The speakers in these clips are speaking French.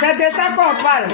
C'est de ça qu'on parle.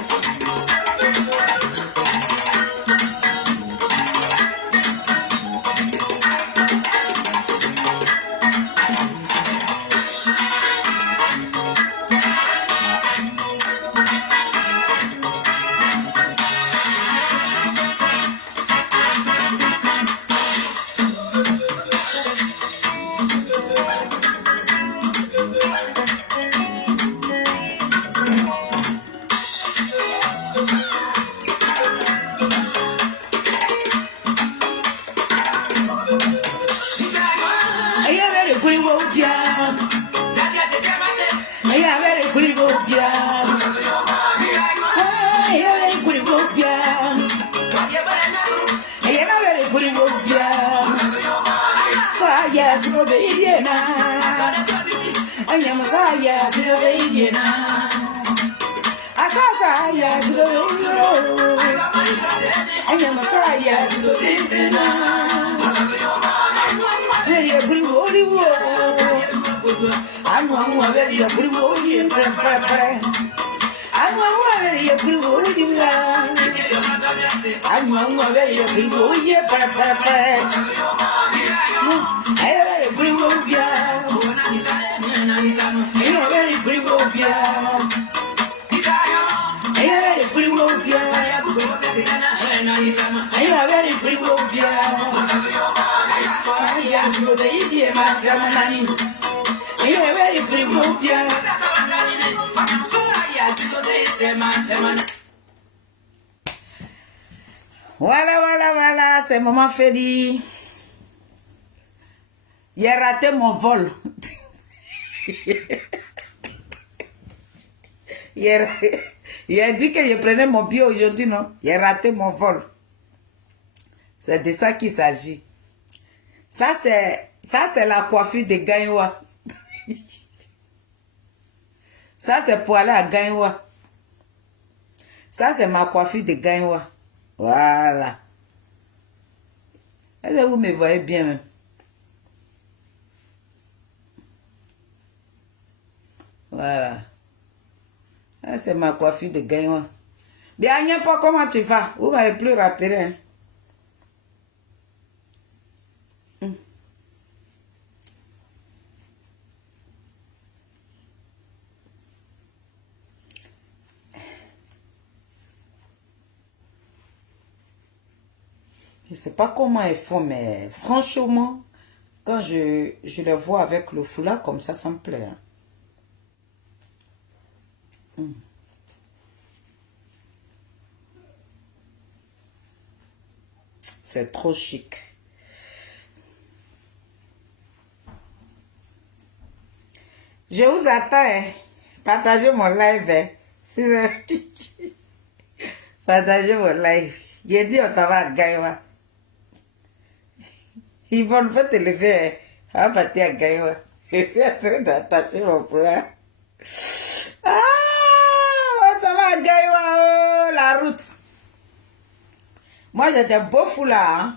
Voilà, c'est maman Feli. Il a raté mon vol. Il a dit que je prenais mon billet aujourd'hui, non? Il a raté mon vol. C'est de ça qu'il s'agit. Ça, c'est la coiffure de Gagnoua. Ça, c'est pour aller à Gagnoua. Ça, c'est ma coiffure de Gagnoua. Voilà. Est-ce que vous me voyez bien même? Voilà. C'est ma coiffure de Gagnoua. Bien, pas comment tu vas? Vous m'avez plus rappelé. Hein? Je ne sais pas comment ils font, mais franchement, Quand je les vois avec le foulard comme ça me plaît. Hein. C'est trop chic. Je vous attends. Hein. Partagez mon live. Hein. Partagez mon live. J'ai dit, on s'en va à Gaïwa. Ils vont pas te lever. Hein. On va partir à Gaïwa. Je suis en train d'attacher mon foulard. Ah, on s'en va à Gaïwa. Oh, la route. Moi, j'ai des beaux foulards. Hein.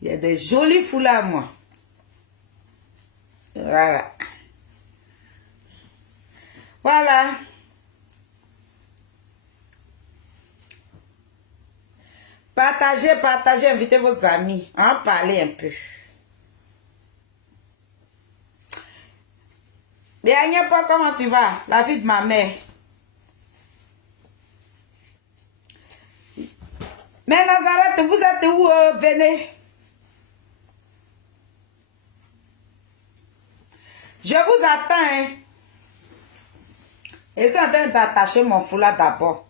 Il y a des jolis foulards, moi. Voilà. Voilà. Partagez, partagez, invitez vos amis. En parler un peu. Bien, pas comment tu vas? La vie de ma mère. Mais Nazareth, vous êtes où? Venez. Je vous attends. Hein. Et je suis en train d'attacher mon foulard d'abord.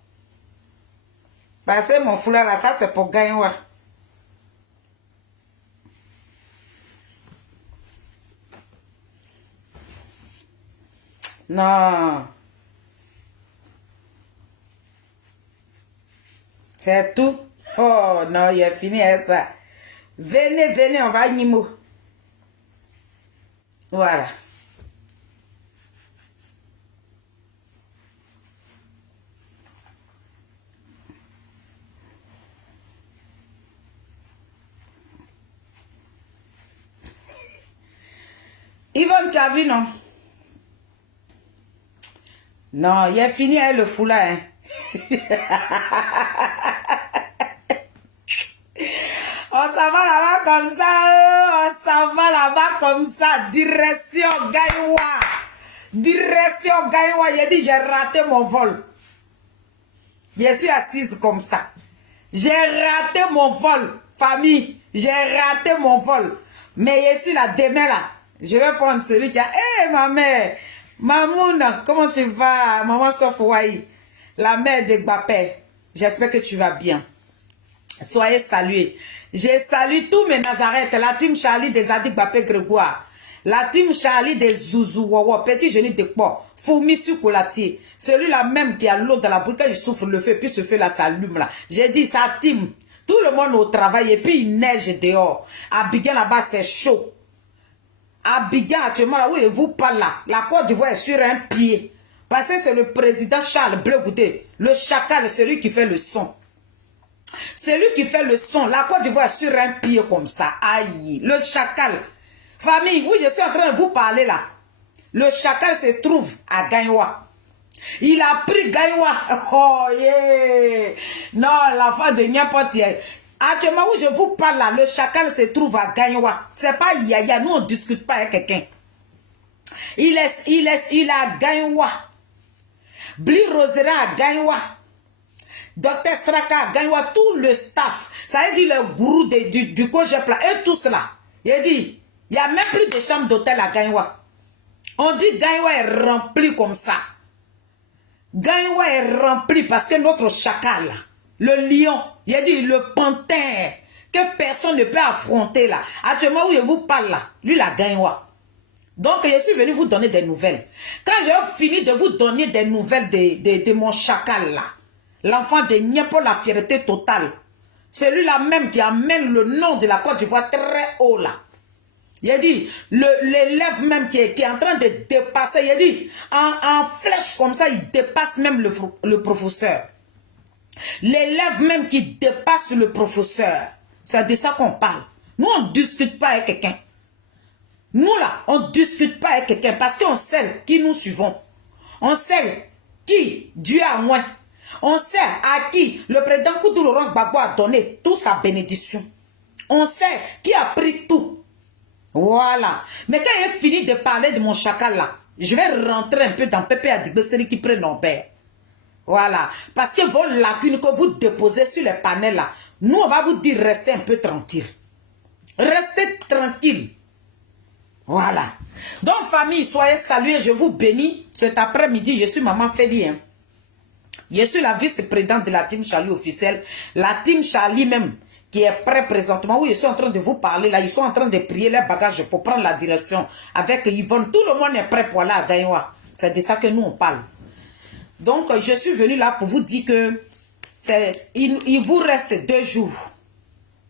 Parce que mon foulard là, ça c'est pour gagner. Non. C'est tout. Oh non, il est fini avec ça. Venez, venez, on va à Nimo. Voilà. Yvonne, tu as vu, non? Non, il est fini avec le foulard. Hein. On s'en va là-bas comme ça. On s'en va là-bas comme ça. Direction Gaïwa. Direction Gaïwa. J'ai dit, j'ai raté mon vol. Je suis assise comme ça. J'ai raté mon vol. Famille, j'ai raté mon vol. Mais je suis là demain là. Je vais prendre celui qui a... Hé, ma mère. Mamouna, comment tu vas? Maman Sofouaï. La mère de Gbapé. J'espère que tu vas bien. Soyez salués. Je salue tous mes Nazareth. La team Charlie des Adik Gbapé Grégoire. La team Charlie des Zouzou Wawa. Petit génie de quoi? Fourmi sur Colatier. Celui-là même qui a l'eau dans la bouche, il souffle le feu, puis ce feu là s'allume là. J'ai dit, sa team. Tout le monde au travail et puis il neige dehors. Abidjan là-bas, c'est chaud. Abidjan actuellement là où il vous parle là, la Côte d'Ivoire est sur un pied. Parce que c'est le président Charles Bleu Goudé, le chacal, celui qui fait le son. Celui qui fait le son, la Côte d'Ivoire est sur un pied comme ça. Aïe, le chacal. Famille, oui, je suis en train de vous parler là. Le chacal se trouve à Gaïwa. Il a pris Gaïwa. Oh yeah. Non, l'enfant de n'importe qui. Actuellement où je vous parle là, le chacal se trouve à Gaïwa. C'est pas Yaya, nous on ne discute pas avec quelqu'un. Il est à Gaïwa. Bli Rosera à Gaïwa. Docteur Straka à Gaïwa, tout le staff. Ça veut dire le gourou du Cogep là, et tout cela. Il dit, il n'y a même plus de chambre d'hôtel à Gaïwa. On dit Gaïwa est rempli comme ça. Gaïwa est rempli parce que notre chacal, le lion, il a dit le pantin, que personne ne peut affronter là. Actuellement où je vous parle là, lui la Gaïwa. Donc je suis venu vous donner des nouvelles. Quand j'ai fini de vous donner des nouvelles de mon chacal là, l'enfant de Niapo, la fierté totale, celui-là même qui amène le nom de la Côte d'Ivoire très haut là. Il a dit, l'élève même qui est en train de dépasser, il a dit, en flèche comme ça, il dépasse même le professeur. L'élève même qui dépasse le professeur. C'est de ça qu'on parle. Nous, on ne discute pas avec quelqu'un. Nous, là, on ne discute pas avec quelqu'un parce qu'on sait qui nous suivons. On sait qui Dieu a moins. On sait à qui le président Koutou Laurent Gbagbo a donné toute sa bénédiction. On sait qui a pris tout. Voilà. Mais quand j'ai fini de parler de mon chacal là, je vais rentrer un peu dans Pépé Adigbesseri qui prend Norbert. Voilà. Parce que vos lacunes que vous déposez sur les panels là, Nous, on va vous dire, restez un peu tranquille. Restez tranquille. Voilà. Donc, famille, soyez salués, je vous bénis. Cet après-midi, je suis maman Félie. Hein. Je suis la vice-présidente de la team Charlie officielle. La team Charlie même, qui est prêt présentement, où ils sont en train de vous parler, là, ils sont en train de prier les bagages pour prendre la direction avec Yvonne. Tout le monde est prêt pour aller à Gaïwa. C'est de ça que nous, on parle. Donc, je suis venue là pour vous dire que il vous reste 2 jours.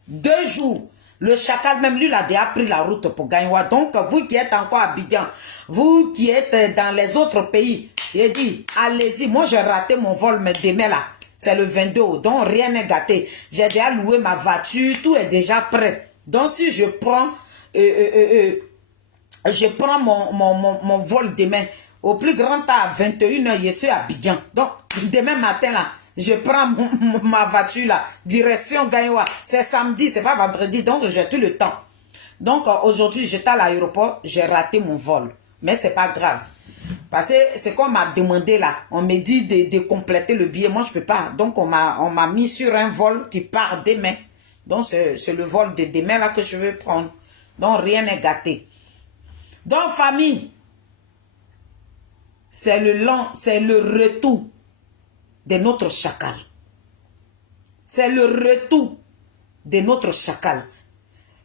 2 jours. Le chacal, même lui, il a déjà pris la route pour Gaïwa. Donc, vous qui êtes encore à Abidjan, vous qui êtes dans les autres pays, il dit, allez-y, moi j'ai raté mon vol, mais demain là, c'est le 22, donc rien n'est gâté. J'ai déjà loué ma voiture, tout est déjà prêt. Donc, si je prends, mon vol demain, au plus grand temps, à 21h, je suis à Abidjan. Donc, demain matin là, je prends ma voiture là, direction Gaïwa. C'est samedi, c'est pas vendredi, donc j'ai tout le temps. Donc aujourd'hui, j'étais à l'aéroport, j'ai raté mon vol. Mais c'est pas grave. Parce que c'est qu'on m'a demandé là, on m'a dit de compléter le billet. Moi, je peux pas. Donc on m'a mis sur un vol qui part demain. Donc c'est le vol de demain là que je vais prendre. Donc rien n'est gâté. Donc famille, c'est le retour de notre chacal. C'est le retour de notre chacal.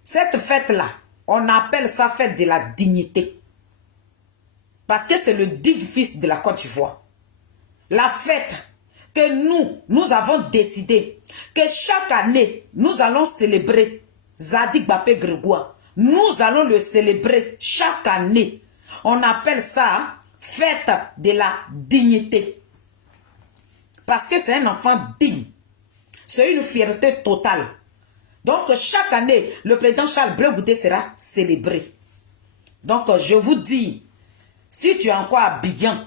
Cette fête-là, on appelle ça fête de la dignité. Parce que c'est le digne fils de la Côte d'Ivoire. La fête que nous avons décidé que chaque année, nous allons célébrer Zadig Bapé Grégoire. Nous allons le célébrer chaque année. On appelle ça fête de la dignité. Parce que c'est un enfant digne. C'est une fierté totale. Donc, chaque année, le président Charles Blé Goudé sera célébré. Donc, je vous dis, si tu es encore à Abidjan,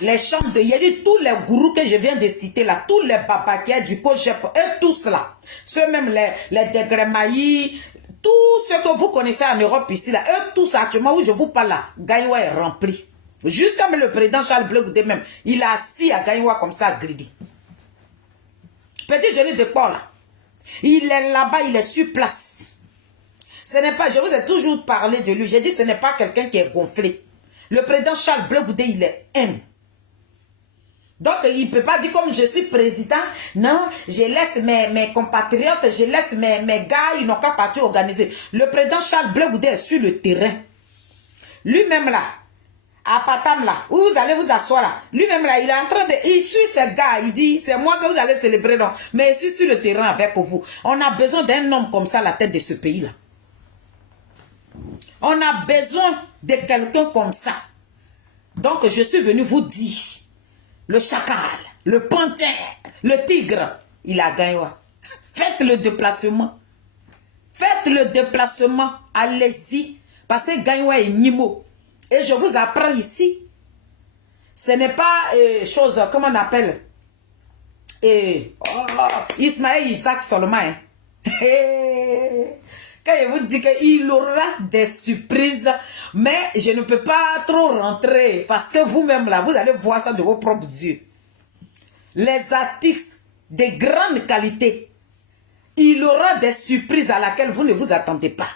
les chambres de Yédi, tous les gourous que je viens de citer là, tous les papakiers du Kojep, eux tous là, ceux-même les Degremaïs, tous ceux que vous connaissez en Europe ici là, eux tous actuellement où je vous parle là, Gaïwa est rempli. Jusqu'à même le président Charles Blé Goudé même, il est assis à Gaïwa comme ça à Gridi. Petit génie de Paul là. Il est là-bas, il est sur place. Ce n'est pas, je vous ai toujours parlé de lui. J'ai dit, ce n'est pas quelqu'un qui est gonflé. Le président Charles Blé Goudé, il est humble. Donc, il ne peut pas dire comme je suis président. Non, je laisse mes compatriotes, je laisse mes gars, ils n'ont qu'à partir organiser. Le président Charles Blé Goudé est sur le terrain. Lui-même là, à Patam là, où vous allez vous asseoir là. Lui-même là, il est en train de... Il suit ses gars, il dit, c'est moi que vous allez célébrer, non. Mais je suis sur le terrain avec vous. On a besoin d'un homme comme ça à la tête de ce pays-là. On a besoin de quelqu'un comme ça. Donc, je suis venu vous dire, le chacal, le panthère, le tigre, il a gagné. Faites le déplacement. Faites le déplacement. Allez-y. Parce que Gaïwa est Nimo. Et je vous apprends ici, ce n'est pas chose, comment on appelle, Ismaël Isaac seulement. Hein. Quand je vous dis qu'il aura des surprises, mais je ne peux pas trop rentrer, parce que vous-même là, vous allez voir ça de vos propres yeux. Les artistes de grande qualité, il aura des surprises à laquelle vous ne vous attendez pas.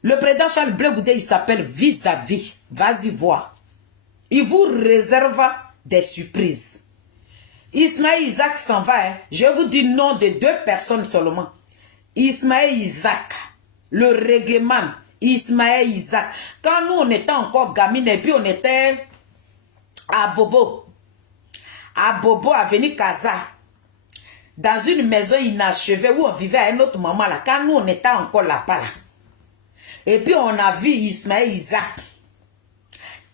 Le président Charles Blé Goudé, il s'appelle Vis-à-vis. Vas-y voir. Il vous réserve des surprises. Ismaël Isaac s'en va. Hein. Je vous dis le nom de 2 personnes seulement. Ismaël Isaac, le reggaeman. Ismaël Isaac. Quand nous, on était encore gamines, et puis on était à Bobo. À Bobo, avenue Kaza. Dans une maison inachevée où on vivait à une autre maman là. Quand nous, on était encore là-bas là. Et puis on a vu Ismaël Isaac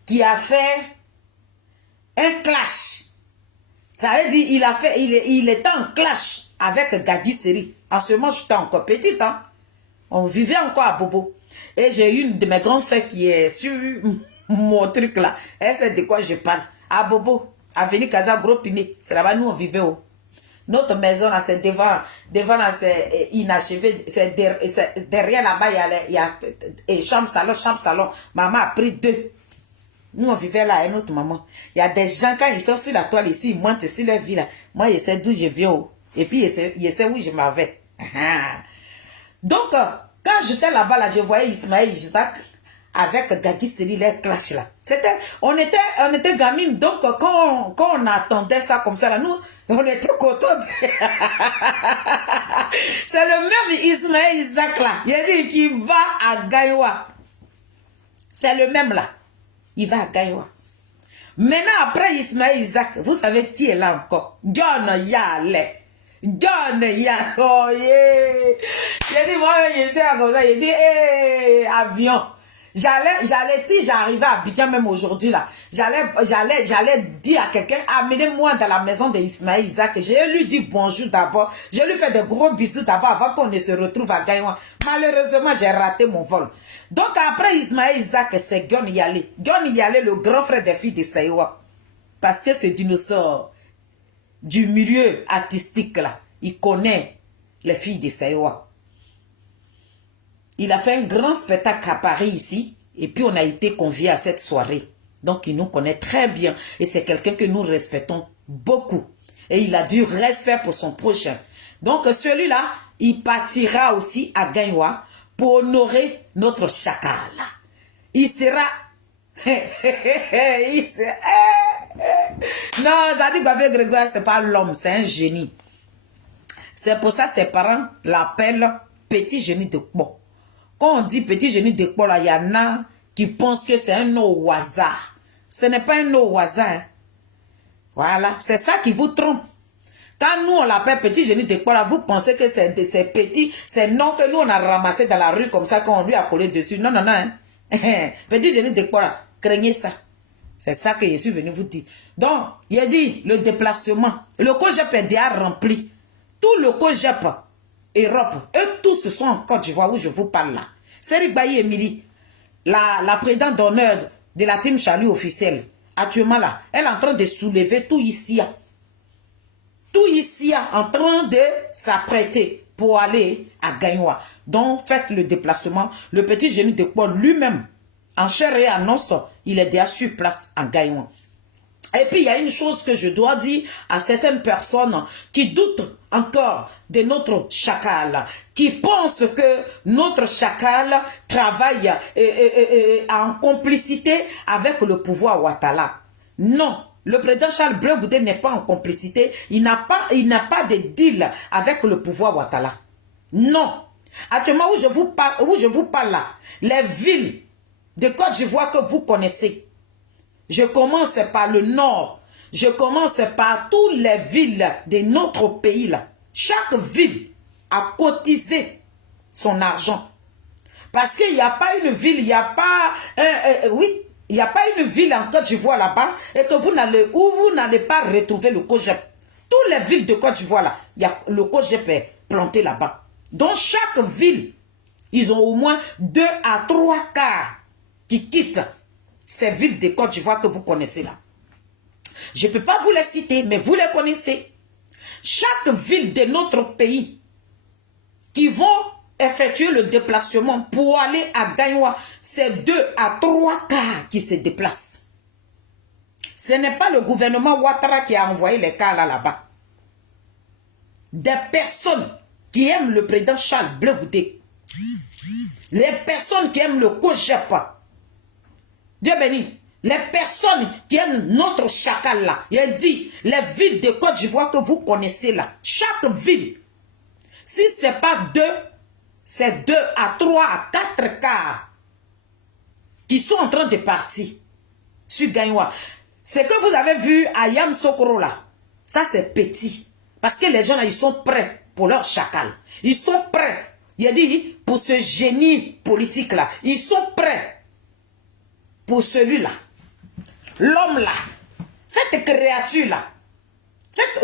qui a fait un clash. Ça veut dire il était en clash avec Gadi Seri. En ce moment, j'étais encore petite. Hein? On vivait encore à Bobo. Et j'ai une de mes grandes soeurs qui est sur mon truc là. Elle sait de quoi je parle. À Bobo, avenue Casa Gros Piné. C'est là-bas nous on vivait. Oh. Notre maison là, c'est devant là, c'est inachevé. C'est derrière là-bas, il y a chambre, salon. Maman a pris 2. Nous, on vivait là, une autre maman. Il y a des gens, quand ils sont sur la toile ici, ils montent sur leur vie là. Moi, je sais d'où je viens. Oh. Et puis, il sait où je m'en vais. Donc, quand j'étais là-bas, là, je voyais Ismaël Isaac avec Gadi Seri, les clash là. On était gamines, donc quand on attendait ça comme ça, là, nous, on était contents. C'est le même Ismaël Isaac là. Il a dit qu'il va à Gaïwa. C'est le même là. Il va à Gaïwa. Maintenant, après Ismaël Isaac, vous savez qui est là encore? John Yale. John Yale. Oh yeah. J'ai dit, moi, je sais comme ça. Il dit, hey, avion. J'allais, si j'arrivais à Abidjan même aujourd'hui là, j'allais dire à quelqu'un, amenez-moi dans la maison d'Ismaël Isaac. Je lui dis bonjour d'abord. Je lui fais de gros bisous d'abord avant qu'on ne se retrouve à Gaïwan. Malheureusement, j'ai raté mon vol. Donc après Ismaël Isaac, c'est John Yale. John Yale, le grand frère des filles de Saïwa. Parce que ce dinosaure du milieu artistique là, il connaît les filles de Saïwa. Il a fait un grand spectacle à Paris ici. Et puis on a été conviés à cette soirée. Donc il nous connaît très bien. Et c'est quelqu'un que nous respectons beaucoup. Et il a du respect pour son prochain. Donc celui-là, il partira aussi à Gaïwa pour honorer notre chacal. Il sera... Non, Zadig Babé Grégoire, c'est pas l'homme, c'est un génie. C'est pour ça que ses parents l'appellent petit génie de Kpo. Quand on dit petit génie de Kpo, il y en a qui pensent que c'est un nom au hasard. Ce n'est pas un nom au hasard. Hein. Voilà, c'est ça qui vous trompe. Quand nous, on l'appelle petit génie de Kpo, vous pensez que c'est ces petits, c'est non que nous, on a ramassé dans la rue comme ça, quand on lui a collé dessus. Non, non, non. Hein. Petit génie de Kpo, craignez ça. C'est ça que je suis venu vous dire. Donc, il a dit, le déplacement, le COGEP est déjà rempli. Tout le COGEP, Europe, eux tous se sont en Côte d'Ivoire où je vous parle là. Serigne Bailly Emily, la présidente d'honneur de la team Chalut officielle, actuellement là, elle est en train de soulever tout ici. Tout ici en train de s'apprêter pour aller à Gaïwa. Donc, faites le déplacement. Le petit génie de Kpo lui-même, en chair et en os, il est déjà sur place à Gaïwa. Et puis, il y a une chose que je dois dire à certaines personnes qui doutent encore de notre chacal, qui pensent que notre chacal travaille en complicité avec le pouvoir Ouattara. Non, le président Charles Blé Goudé n'est pas en complicité. Il n'a pas de deal avec le pouvoir Ouattara. Non. Actuellement, où je vous parle là, les villes de Côte d'Ivoire que vous connaissez, je commence par le nord. Je commence par toutes les villes de notre pays là. Chaque ville a cotisé son argent. Parce qu'il n'y a pas une ville, il n'y a pas... il n'y a pas une ville en Côte d'Ivoire là-bas et que vous n'allez pas retrouver le COGEP. Toutes les villes de Côte d'Ivoire là, il y a le COGEP est planté là-bas. Dans chaque ville, ils ont au moins 2 à 3 quarts qui quittent ces villes de Côte d'Ivoire que vous connaissez là. Je ne peux pas vous les citer, mais vous les connaissez. Chaque ville de notre pays qui vont effectuer le déplacement pour aller à Gaïwa, c'est 2 à 3 quarts qui se déplacent. Ce n'est pas le gouvernement Ouattara qui a envoyé les cas là-bas. Des personnes qui aiment le président Charles Blé Goudé. Les personnes qui aiment le COGEP. Dieu béni. Les personnes qui aiment notre chacal là. Il dit, les villes de Côte d'Ivoire que vous connaissez là. Chaque ville. Si ce n'est pas 2, c'est 2 à 3 à 4 quarts qui sont en train de partir sur Gaïwa. Ce que vous avez vu à Yamoussoukro là, ça c'est petit. Parce que les gens là, ils sont prêts pour leur chacal. Ils sont prêts. Il a dit, pour ce génie politique là. Ils sont prêts pour celui-là. L'homme là. Cette créature là.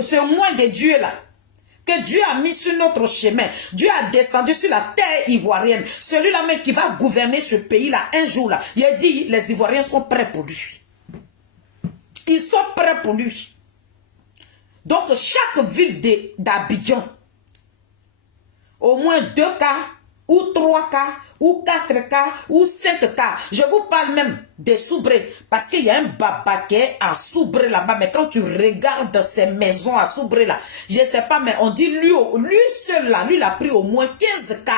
Ce moins de Dieu là. Que Dieu a mis sur notre chemin. Dieu a descendu sur la terre ivoirienne. Celui-là même qui va gouverner ce pays-là un jour là. Il a dit, les Ivoiriens sont prêts pour lui. Ils sont prêts pour lui. Donc chaque ville d'Abidjan, au moins 2 cas ou 3 cas ou 4 cas, ou 5 cas. Je vous parle même des Soubré, parce qu'il y a un baba qui est à Soubré là-bas, mais quand tu regardes ces maisons à Soubré là, je ne sais pas, mais on dit lui seul là, lui il a pris au moins 15 cas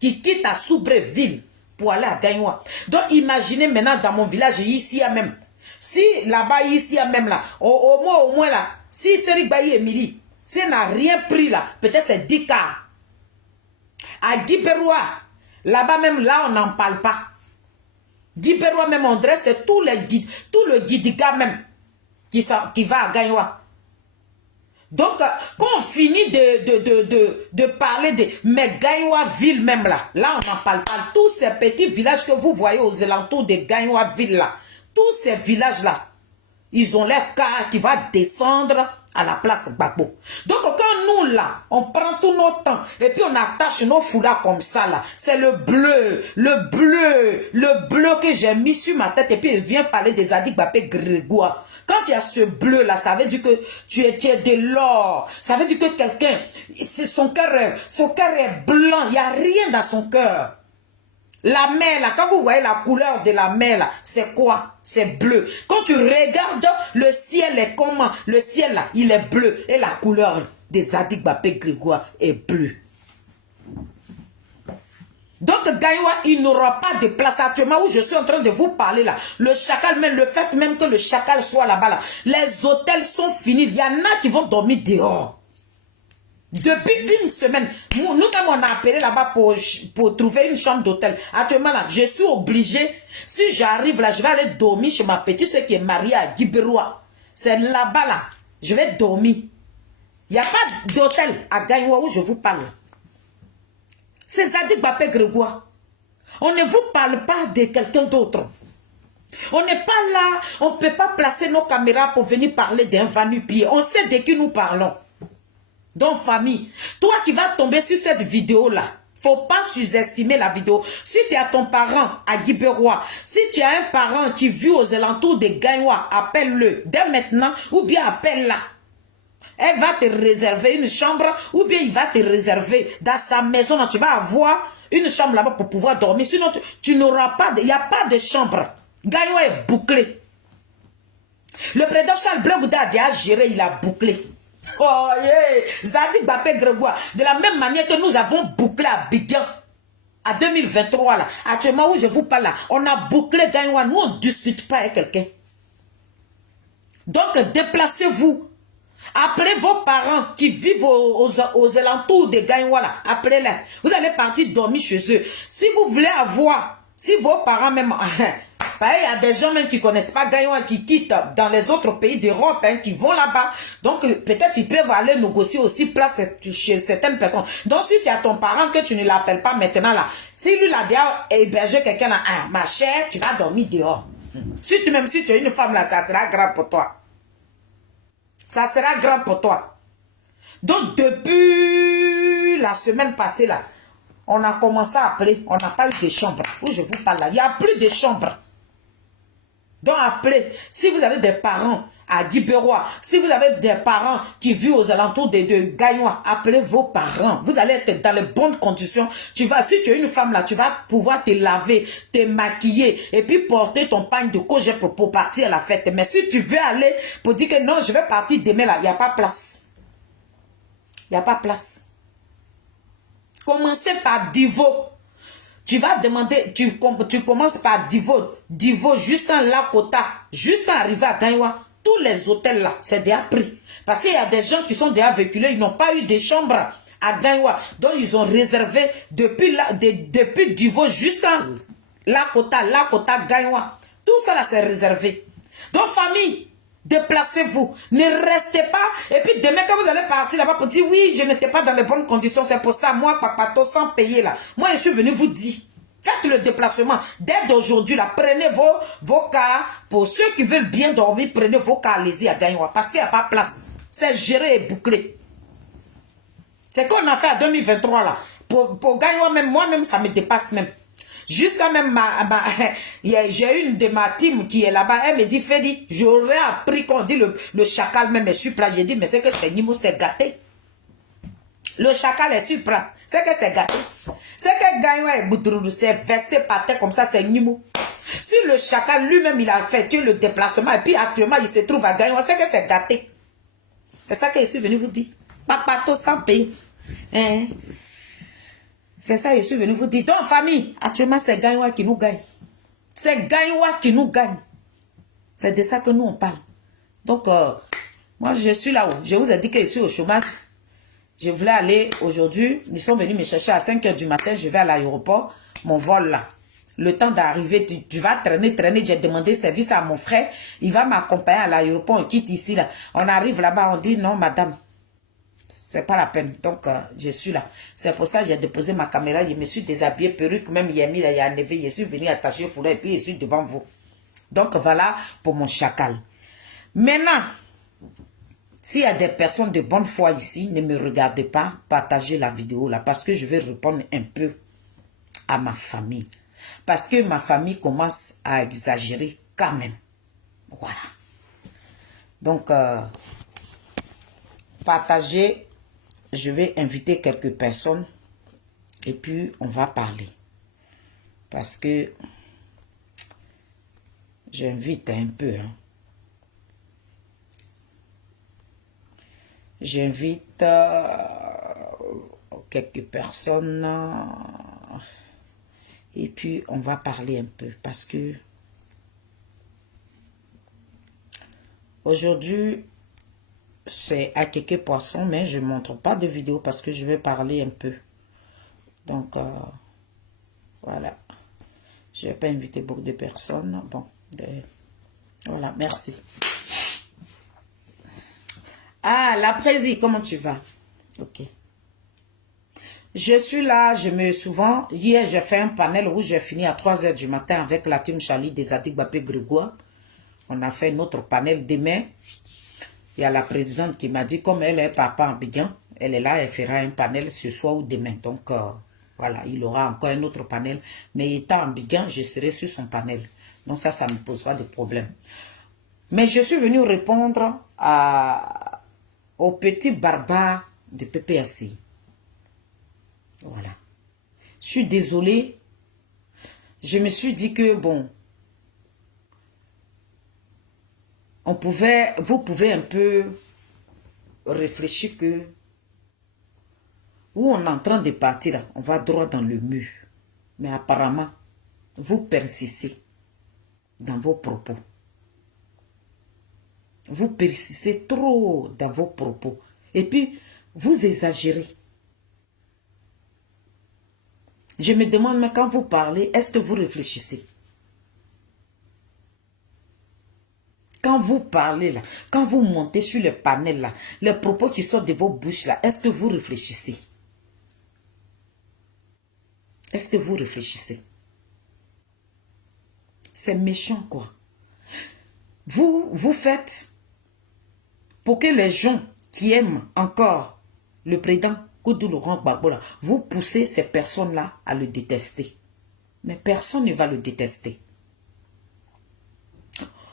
qui quitte à Soubré ville pour aller à Gagnoua. Donc imaginez maintenant dans mon village ici même, si là-bas ici même là, au moins là, si Serigne Bailly Emily, si elle n'a rien pris là, peut-être c'est 10 cas. À Guiberoua, là-bas même là on n'en parle pas. Guiberoua même on dresse tout le guidiga même qui va à Gagnoua. Donc, quand on finit de parler de mais Gagnoua ville même là, là on n'en parle pas. Tous ces petits villages que vous voyez aux alentours de Gagnoua ville là, tous ces villages là, ils ont leur car qui va descendre à la place Gbagbo. Donc quand nous là, on prend tout notre temps et puis on attache nos foulards comme ça là, c'est le bleu que j'ai mis sur ma tête et puis il vient parler des Adik Bapé Grégoire. Quand il y a ce bleu là, ça veut dire que tu es de l'or. Ça veut dire que quelqu'un, son cœur est blanc, il n'y a rien dans son cœur. La mer là, quand vous voyez la couleur de la mer là, c'est quoi? C'est bleu. Quand tu regardes, le ciel est comment? Le ciel là, il est bleu. Et la couleur des Adik Bapé Grégoire est bleue. Donc Gagnoua, il n'aura pas de place actuellement où je suis en train de vous parler là. Le chacal, même le fait même que le chacal soit là-bas là, les hôtels sont finis. Il y en a qui vont dormir dehors. Depuis une semaine, nous-mêmes on a appelé là-bas pour trouver une chambre d'hôtel. Actuellement là, je suis obligé, si j'arrive là, je vais aller dormir chez ma petite soeur qui est mariée à Guiberoua. C'est là-bas là, je vais dormir. Il n'y a pas d'hôtel à Gagnoua où je vous parle. C'est Adik Bapé Grégoire. On ne vous parle pas de quelqu'un d'autre. On n'est pas là, on ne peut pas placer nos caméras pour venir parler d'un va-nu-pied. On sait de qui nous parlons. Donc famille, toi qui vas tomber sur cette vidéo-là, faut pas sous-estimer la vidéo. Si tu as ton parent à Guiberoua, si tu as un parent qui vit aux alentours de Gagnoua, appelle-le dès maintenant ou bien appelle-la. Elle va te réserver une chambre ou bien il va te réserver dans sa maison. Tu vas avoir une chambre là-bas pour pouvoir dormir. Sinon, tu n'auras pas, il n'y a pas de chambre. Gagnoua est bouclé. Le président Charles Blé Gouda a géré, il a bouclé. Oh yeah, Adik Bapé Grégoire. De la même manière que nous avons bouclé à Abidjan à 2023 là. Actuellement où je vous parle là, on a bouclé Gagnoua. Nous on ne discute pas avec quelqu'un. Donc déplacez-vous. Appelez vos parents qui vivent aux alentours de Gagnoua là. Appelez-les. Vous allez partir dormir chez eux. Si vous voulez avoir, si vos parents même... Il y a des gens même qui ne connaissent pas Gagnoua, qui quittent dans les autres pays d'Europe, hein, qui vont là-bas. Donc, peut-être ils peuvent aller négocier aussi place chez certaines personnes. Donc, si tu as ton parent que tu ne l'appelles pas maintenant là, si lui l'a déjà hébergé quelqu'un là, ah, ma chère, tu vas dormir dehors. Si tu es une femme là, ça sera grave pour toi. Ça sera grave pour toi. Donc, depuis la semaine passée là, on a commencé à appeler. On n'a pas eu de chambre. Où je vous parle là, il n'y a plus de chambre. Donc appelez, si vous avez des parents à Guiberoua, si vous avez des parents qui vivent aux alentours de Gagnoua, appelez vos parents. Vous allez être dans les bonnes conditions. Si tu es une femme là, tu vas pouvoir te laver, te maquiller et puis porter ton pagne de congé pour partir à la fête. Mais si tu veux aller pour dire que non, je vais partir demain là, il n'y a pas place. Il n'y a pas place. Commencez par Divo. Tu vas demander, tu commences par Divo jusqu'en Lakota, jusqu'à arriver à Gagnoua. Tous les hôtels là, c'est déjà pris. Parce qu'il y a des gens qui sont déjà véhiculés, ils n'ont pas eu de chambre à Gagnoua. Donc ils ont réservé depuis Divo jusqu'à Lakota, Gagnoua. Tout ça là, c'est réservé. Donc famille, déplacez-vous. Ne restez pas. Et puis demain, quand vous allez partir là-bas pour dire oui, je n'étais pas dans les bonnes conditions. C'est pour ça, moi, Papato, sans payer là. Moi, je suis venu vous dire. Faites le déplacement. Dès d'aujourd'hui, là, prenez vos cas. Pour ceux qui veulent bien dormir, prenez vos cas, allez-y à Gagnoua. Parce qu'il n'y a pas de place. C'est géré et bouclé. C'est qu'on a fait à 2023 là. Pour Gagnoua, même moi-même, ça me dépasse même. Jusqu'à même j'ai une de ma team qui est là-bas, elle me dit, Fedi, j'aurais appris qu'on dit le chacal même est sur place. J'ai dit, mais c'est que c'est Nimo, c'est gâté. Le chacal est sur place, c'est que c'est gâté. C'est que Gaïwa et Boudroudou, c'est vesté par terre comme ça, c'est Nimo. Si le chacal lui-même, il a fait le déplacement et puis actuellement, il se trouve à Gaïwa, c'est que c'est gâté. C'est ça que je suis venu vous dire. Papato sans payer. Hein? C'est ça que je suis venu vous dire. Donc, famille, actuellement, c'est Gaïwa qui nous gagne. C'est Gaïwa qui nous gagne. C'est de ça que nous, on parle. Donc, moi, je suis là-haut. Je vous ai dit que je suis au chômage. Je voulais aller aujourd'hui. Ils sont venus me chercher à 5 h du matin. Je vais à l'aéroport. Mon vol là. Le temps d'arriver, tu vas traîner. J'ai demandé service à mon frère. Il va m'accompagner à l'aéroport. On quitte ici là. On arrive là-bas. On dit non, madame. C'est pas la peine. Donc, je suis là. C'est pour ça que j'ai déposé ma caméra. Je me suis déshabillé, perruque. Même Yami, là, il y a nevé. Je suis venu attacher au foulard et puis je suis devant vous. Donc, voilà pour mon chacal. Maintenant, s'il y a des personnes de bonne foi ici, ne me regardez pas, partagez la vidéo là, parce que je vais répondre un peu à ma famille. Parce que ma famille commence à exagérer quand même. Voilà. Donc, partagez, je vais inviter quelques personnes et puis on va parler. Parce que j'invite un peu, hein. J'invite quelques personnes et puis on va parler un peu parce que aujourd'hui c'est à quelques poissons mais je ne montre pas de vidéo parce que je vais parler un peu. Donc voilà. Je vais pas inviter beaucoup de personnes. Bon, voilà, merci. Ah, la prési, comment tu vas? Ok. Je suis là, souvent, hier j'ai fait un panel où j'ai fini à 3 h du matin avec la team Charlie des Adik Bapé Grégoire. On a fait notre panel demain. Il y a la présidente qui m'a dit, comme elle est papa en Abidjan, elle est là, elle fera un panel ce soir ou demain. Donc, voilà, il aura encore un autre panel. Mais étant en Abidjan, je serai sur son panel. Donc ça me posera des problèmes. Mais je suis venue répondre au petit barbare de PPAC. Voilà. Je suis désolée. Je me suis dit que, bon, vous pouvez un peu réfléchir que où on est en train de partir, on va droit dans le mur. Mais apparemment, vous persistez dans vos propos. Vous persistez trop dans vos propos. Et puis, vous exagérez. Je me demande, mais quand vous parlez, est-ce que vous réfléchissez? Quand vous parlez là, quand vous montez sur le panel là, les propos qui sortent de vos bouches là, est-ce que vous réfléchissez? Est-ce que vous réfléchissez? C'est méchant quoi. Vous faites pour que les gens qui aiment encore le président Koudou Laurent Gbagbo, vous poussez ces personnes-là à le détester. Mais personne ne va le détester.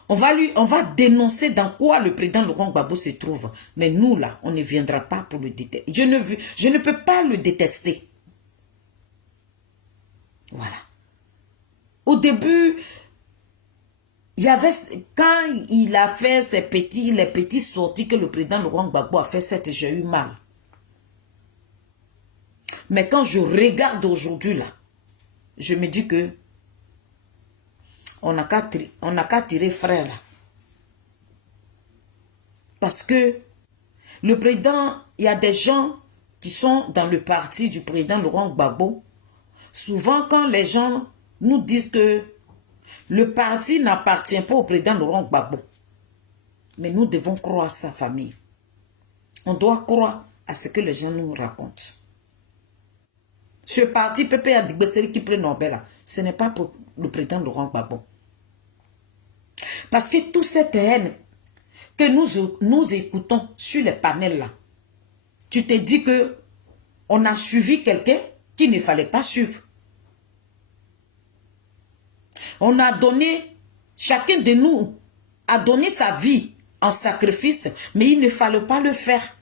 On va dénoncer dans quoi le président Laurent Gbagbo se trouve. Mais nous, là, on ne viendra pas pour le détester. Je ne peux pas le détester. Voilà. Au début, il y avait, quand il a fait les petits sorties que le président Laurent Gbagbo a fait, j'ai eu mal. Mais quand je regarde aujourd'hui, là, je me dis que on n'a qu'à tirer frère là. Parce que le président, il y a des gens qui sont dans le parti du président Laurent Gbagbo. Souvent, quand les gens nous disent que le parti n'appartient pas au président Laurent Gbagbo, mais nous devons croire à sa famille. On doit croire à ce que les gens nous racontent. Ce parti PPA Digbesseri qui prend Nobel, ce n'est pas pour le président Laurent Gbagbo. Parce que toute cette haine que nous écoutons sur les panels là, tu te dis que on a suivi quelqu'un qu'il ne fallait pas suivre. On a donné, chacun de nous a donné sa vie en sacrifice, mais il ne fallait pas le faire.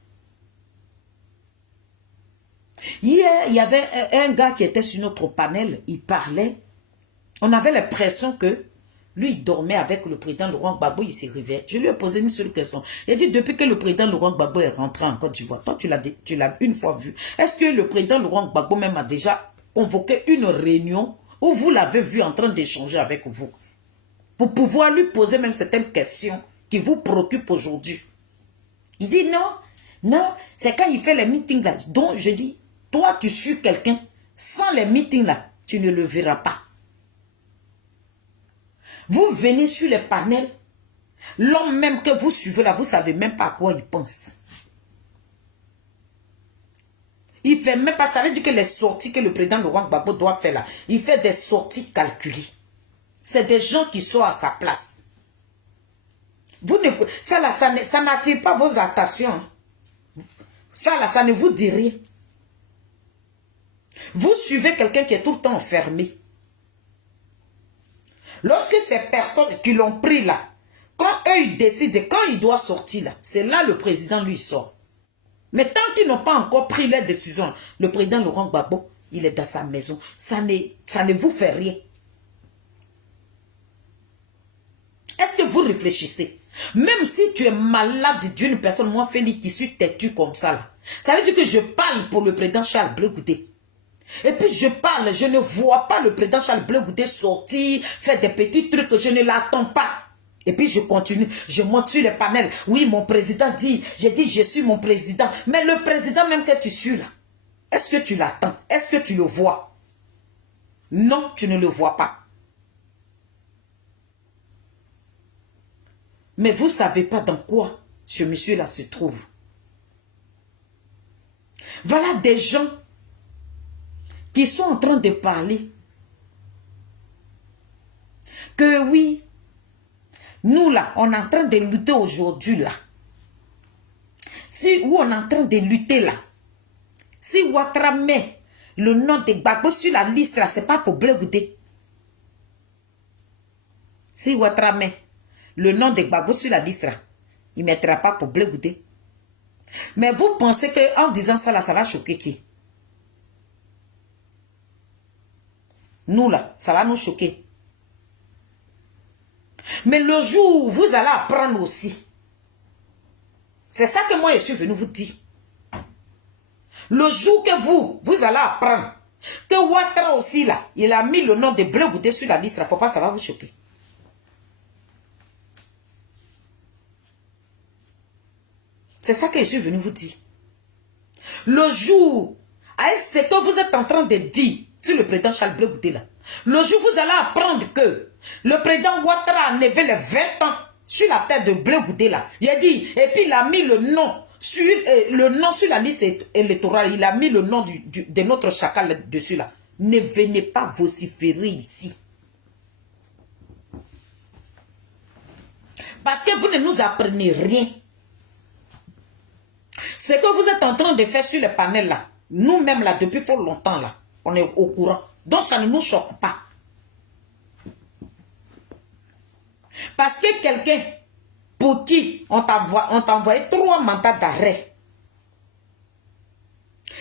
Hier, il y avait un gars qui était sur notre panel, il parlait. On avait l'impression que lui, il dormait avec le président Laurent Gbagbo, il s'est réveillé. Je lui ai posé une seule question. Il a dit, depuis que le président Laurent Gbagbo est rentré en Côte d'Ivoire, toi, tu l'as une fois vu. Est-ce que le président Laurent Gbagbo même a déjà convoqué une réunion où vous l'avez vu en train d'échanger avec vous? Pour pouvoir lui poser même certaines questions qui vous préoccupent aujourd'hui. Il dit non, non, c'est quand il fait les meetings là. Donc je dis, toi tu suis quelqu'un, sans les meetings là, tu ne le verras pas. Vous venez sur les panels, l'homme même que vous suivez là, vous ne savez même pas à quoi il pense. Il ne fait même pas, ça veut dire que les sorties que le président Laurent Gbagbo doit faire là, il fait des sorties calculées. C'est des gens qui sont à sa place. Vous ne, ça n'attire pas vos attentions. Ça là, ça ne vous dit rien. Vous suivez quelqu'un qui est tout le temps enfermé. Lorsque ces personnes qui l'ont pris là, quand eux ils décident, quand il doit sortir là, c'est là le président lui sort. Mais tant qu'ils n'ont pas encore pris les décisions, le président Laurent Gbagbo, il est dans sa maison. Ça ne vous fait rien. Est-ce que vous réfléchissez? Même si tu es malade d'une personne, moi Félix, qui suis têtu comme ça là, ça veut dire que je parle pour le président Charles Blé Goudé. Et puis je parle, je ne vois pas le président Charles Blé Goudé sortir, faire des petits trucs, je ne l'attends pas. Et puis je continue, je monte sur les panels. Oui, mon président dit, j'ai dit je suis mon président. Mais le président même que tu suis là, est-ce que tu l'attends? Est-ce que tu le vois? Non, tu ne le vois pas. Mais vous ne savez pas dans quoi ce monsieur-là se trouve. Voilà des gens qui sont en train de parler que oui, nous là, on est en train de lutter aujourd'hui là. Si où on est en train de lutter là, si Ouattara met le nom de Gbagbo sur la liste là, c'est pas pour Blé Goudé. Si Ouattara met le nom de Gbagbo sur la liste là, il ne mettra pas pour Blé Goudé. Mais vous pensez qu'en disant ça là, ça va choquer qui? Nous là, ça va nous choquer. Mais le jour où vous allez apprendre aussi, c'est ça que moi je suis venu vous dire. Le jour que vous allez apprendre que Ouattara aussi là, il a mis le nom de Blé Goudé sur la liste, il ne faut pas, ça va vous choquer. C'est ça que je suis venu vous dire. Le jour, avec ce que vous êtes en train de dire sur le président Charles Blé Goudé là, le jour où vous allez apprendre que le président Ouattara a enlevé les 20 ans sur la tête de Blé Goudé là, il a dit, et puis il a mis le nom sur la liste électorale, il a mis le nom de notre chacal dessus là. Ne venez pas vociférer ici. Parce que vous ne nous apprenez rien. Ce que vous êtes en train de faire sur les panels là, nous-mêmes là, depuis fort longtemps là, on est au courant. Donc ça ne nous choque pas. Parce que quelqu'un pour qui on t'a envoyé 3 mandats d'arrêt.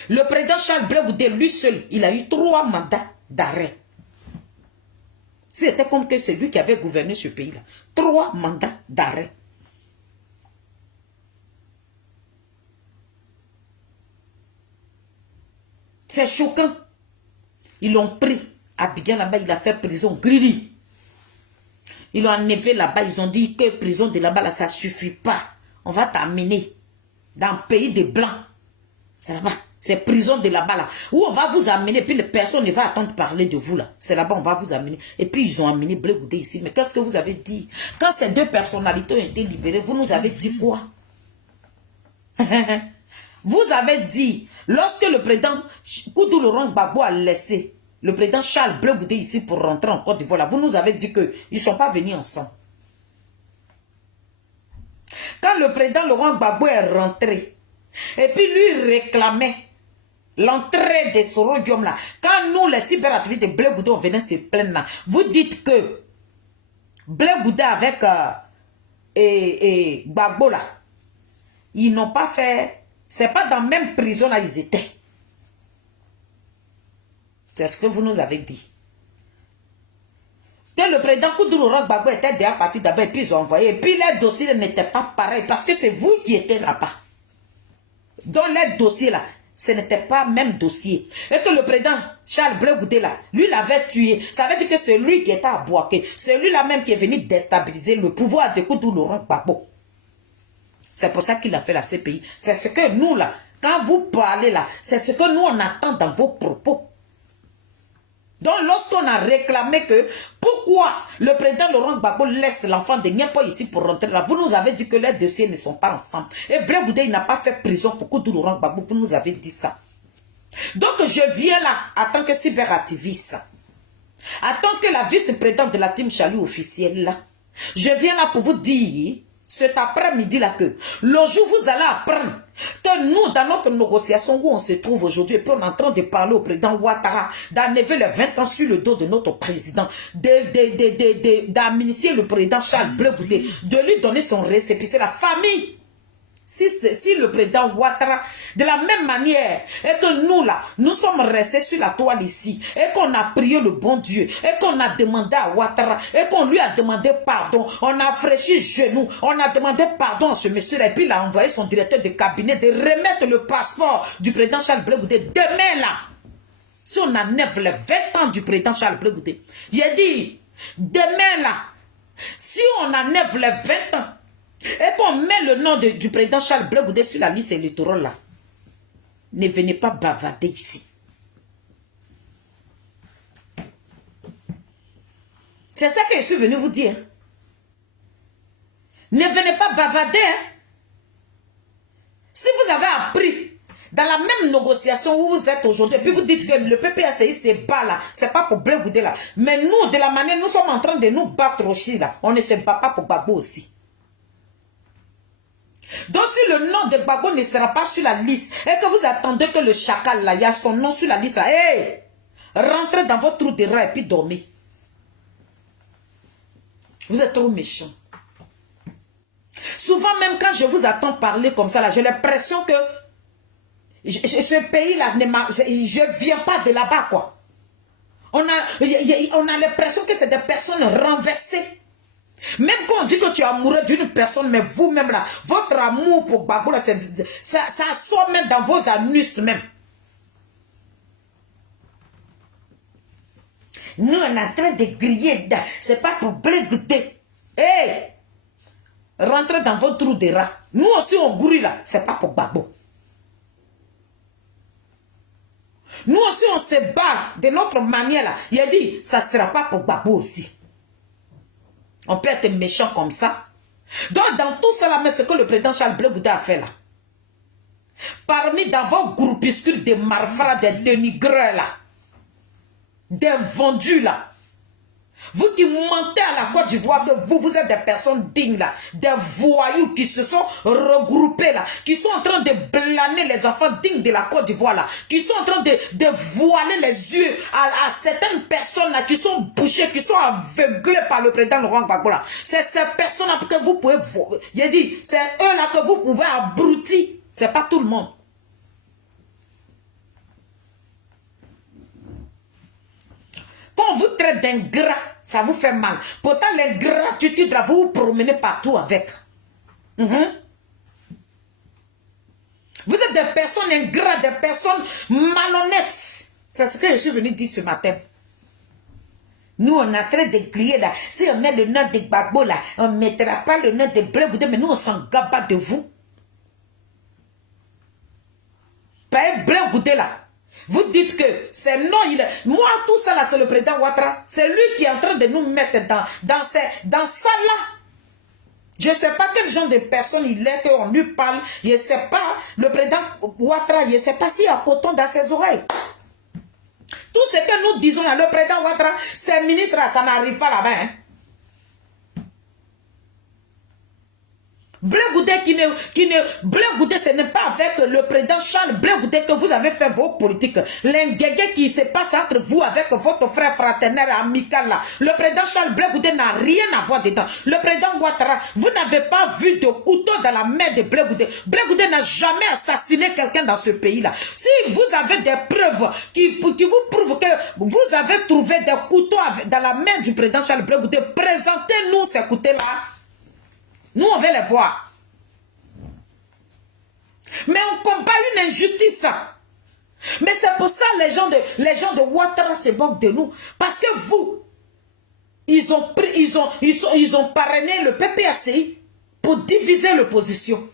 Le président Charles Blé Goudé, lui seul, il a eu 3 mandats d'arrêt. C'était comme que c'est lui qui avait gouverné ce pays-là. 3 mandats d'arrêt. C'est choquant. Ils l'ont pris. Abidjan là-bas, il a fait prison gris. Ils l'ont enlevé là-bas. Ils ont dit que prison de là-bas, là, ça ne suffit pas. On va t'amener dans le pays des Blancs. C'est là-bas. C'est prison de là-bas, là. Où on va vous amener. Puis les personnes ne vont attendre parler de vous, là. C'est là-bas, on va vous amener. Et puis, ils ont amené Blé Goudé ici. Mais qu'est-ce que vous avez dit? Quand ces 2 personnalités ont été libérées, vous nous avez dit quoi? Vous avez dit, lorsque le président Koudou Laurent Gbagbo a laissé le président Charles Blé Goudé ici pour rentrer en Côte d'Ivoire, vous nous avez dit qu'ils ne sont pas venus ensemble. Quand le président Laurent Gbagbo est rentré, et puis lui réclamait l'entrée des Sorodium là, quand nous, les cyberactivistes de Blé Goudé, on venait se plaindre là, vous dites que Blé Goudé avec Gbagbo là, ils n'ont pas fait... C'est pas dans la même prison là ils étaient. C'est ce que vous nous avez dit. Que le président Koudoulou Gbagbo était déjà parti d'abord et puis ils ont envoyé. Et puis les dossiers n'étaient pas pareils parce que c'est vous qui étiez là-bas. Dans les dossiers là, ce n'était pas même dossier. Et que le président Charles Blé Goudé là, lui l'avait tué. Ça veut dire que c'est lui qui était à Bouaké. C'est lui là même qui est venu déstabiliser le pouvoir de Koudoulou Gbagbo. C'est pour ça qu'il a fait la CPI. C'est ce que nous là, quand vous parlez là, c'est ce que nous on attend dans vos propos. Donc lorsqu'on a réclamé que pourquoi le président Laurent Gbagbo laisse l'enfant de Niampo ici pour rentrer là, vous nous avez dit que les dossiers ne sont pas ensemble. Et Blé Goudé il n'a pas fait prison pour Koudoulou Laurent Gbagbo, vous nous avez dit ça. Donc je viens là en tant que cyberactiviste, en tant que la vice-présidente de la team Chalut officielle là, je viens là pour vous dire cet après-midi-là que le jour où vous allez apprendre que nous, dans notre négociation où on se trouve aujourd'hui, et puis on est en train de parler au président Ouattara, d'enlever les 20 ans sur le dos de notre président, d'administrer le président Charles Blé Goudé, de lui donner son récépissé, la famille. Si le président Ouattara, de la même manière, et que nous là, nous sommes restés sur la toile ici, et qu'on a prié le bon Dieu, et qu'on a demandé à Ouattara, et qu'on lui a demandé pardon, on a fraîchi genoux, on a demandé pardon à ce monsieur-là, et puis il a envoyé son directeur de cabinet de remettre le passeport du président Charles Blé Goudé demain là. Si on enlève les 20 ans du président Charles Blé Goudé, j'ai dit, demain là, si on enlève les 20 ans, et qu'on met le nom du président Charles Blé Goudé sur la liste électorale là, ne venez pas bavarder ici. C'est ça que je suis venu vous dire. Ne venez pas bavarder. Si vous avez appris dans la même négociation où vous êtes aujourd'hui, puis vous dites que le PPACI se bat là, c'est pas pour Blé Goudé là. Mais nous, de la manière, nous sommes en train de nous battre aussi là. On ne se bat pas pour Gbagbo aussi. Donc si le nom de Gbagbo ne sera pas sur la liste et que vous attendez que le chacal là, il y a son nom sur la liste là, hey, rentrez dans votre trou de rat et puis dormez. Vous êtes trop méchants. Souvent même quand je vous attends parler comme ça là, j'ai l'impression que ce pays là, je ne viens pas de là-bas quoi. On a l'impression que c'est des personnes renversées. Même quand on dit que tu es amoureux d'une personne, mais vous-même là, votre amour pour Gbagbo là, ça sort même dans vos anus même. Nous on est en train de griller, c'est pas pour Blé Goudé. Hey! Rentrez dans votre trou de rat. Nous aussi on grille là, c'est pas pour Gbagbo. Nous aussi on se bat de notre manière là. Il a dit, ça sera pas pour Gbagbo aussi. On peut être méchant comme ça. Donc, dans tout cela, mais ce que le président Charles Blé Goudé a fait là, parmi dans vos groupuscules de malfrats, des dénigreurs là, des vendus là, vous qui mentez à la Côte d'Ivoire que vous êtes des personnes dignes là, des voyous qui se sont regroupés là, qui sont en train de blâmer les enfants dignes de la Côte d'Ivoire là, qui sont en train de voiler les yeux à certaines personnes là, qui sont bouchées, qui sont aveuglées par le président Laurent Gbagbo là. C'est ces personnes là que vous pouvez voir. Il dit, c'est eux là que vous pouvez abrutir. C'est pas tout le monde. Quand on vous traite d'ingrat, ça vous fait mal. Pourtant, l'ingratitude, vous vous promenez partout avec. Vous êtes des personnes ingrates, des personnes malhonnêtes. C'est ce que je suis venu dire ce matin. Nous, on est en train de crier là. Si on met le nom de Gbagbo là, on ne mettra pas le nom de Blé Goudé, mais nous, on s'en gaba de vous. Pas Blé Goudé là. Vous dites que c'est non, moi tout ça là, c'est le président Ouattara. C'est lui qui est en train de nous mettre dans ça là. Je ne sais pas quel genre de personne il est, qu'on lui parle. Je ne sais pas, le président Ouattara, je ne sais pas s'il y a coton dans ses oreilles. Tout ce que nous disons là, le président Ouattara, ces ministres là, ça n'arrive pas là-bas. Hein. Blé Goudé Blé Goudé, ce n'est pas avec le président Charles Blé Goudé que vous avez fait vos politiques. L'enguégué qui se passe entre vous avec votre frère fraternel amical là. Le président Charles Blé Goudé n'a rien à voir dedans. Le président Ouattara, vous n'avez pas vu de couteau dans la main de Blé Goudé. Blé Goudé n'a jamais assassiné quelqu'un dans ce pays-là. Si vous avez des preuves qui vous prouvent que vous avez trouvé des couteaux dans la main du président Charles Blé Goudé, présentez-nous ces couteaux-là. Nous, on veut les voir. Mais on combat une injustice. Mais c'est pour ça les gens de Ouattara se moquent de nous. Parce que vous, ils ont parrainé le PPACI pour diviser l'opposition.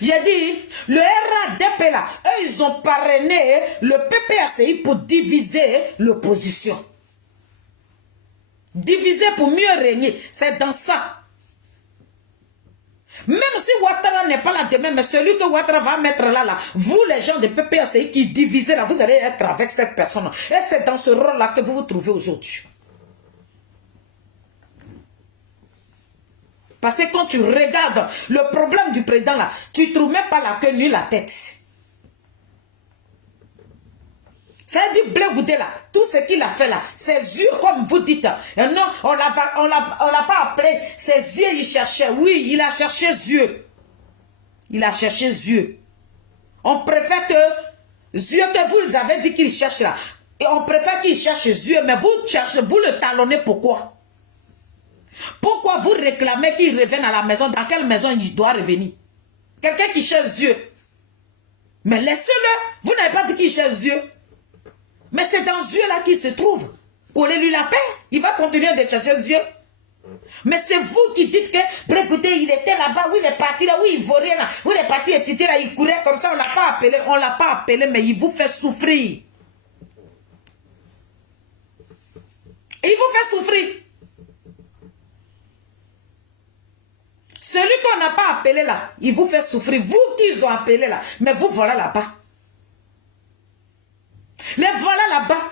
J'ai dit, le RADP là, eux, ils ont parrainé le PPACI pour diviser l'opposition. Diviser pour mieux régner, c'est dans ça. Même si Ouattara n'est pas là demain, mais celui que Ouattara va mettre là, vous les gens de PPACI qui divisez là, vous allez être avec cette personne. Et c'est dans ce rôle-là que vous vous trouvez aujourd'hui. Parce que quand tu regardes le problème du président là, tu ne trouves même pas la queue ni la tête. Ça veut dire Blé Goudé là, tout ce qu'il a fait là, ses yeux comme vous dites, non, on l'a pas appelé, ses yeux il cherchait, oui, il a cherché yeux. Il a cherché yeux. On préfère que yeux que vous avez dit qu'il cherche là, et on préfère qu'il cherche yeux, mais vous cherchez, vous le talonnez pourquoi? Pourquoi vous réclamez qu'il revienne à la maison? Dans quelle maison il doit revenir? Quelqu'un qui cherche yeux. Mais laissez-le, vous n'avez pas dit qu'il cherche yeux. Mais c'est dans Dieu là qu'il se trouve. Collez-lui la paix. Il va continuer de chercher Dieu. Mais c'est vous qui dites que, écoutez, il était là-bas, oui, il est parti là, oui, il vaut rien là, oui, il est parti, il était là, il courait comme ça, on ne l'a pas appelé, mais il vous fait souffrir. Il vous fait souffrir. Celui qu'on n'a pas appelé là, il vous fait souffrir. Vous qui ont appelé là, mais vous voilà là-bas. Les voilà là-bas.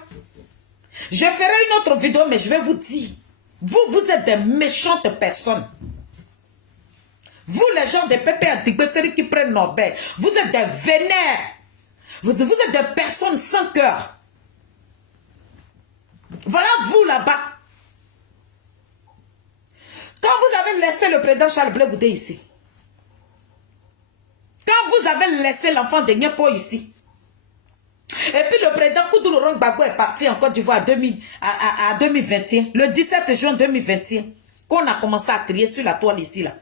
Je ferai une autre vidéo, mais je vais vous dire. Vous êtes des méchantes personnes. Vous, les gens de PPA, ceux qui prennent Nobel, vous êtes des vénères. Vous êtes des personnes sans cœur. Voilà vous là-bas. Quand vous avez laissé le président Charles Blé Goudé ici, quand vous avez laissé l'enfant de Nyepo ici, et puis le président Koudou Laurent Gbagbo est parti en Côte d'Ivoire à 2021, le 17 juin 2021, qu'on a commencé à crier sur la toile ici là.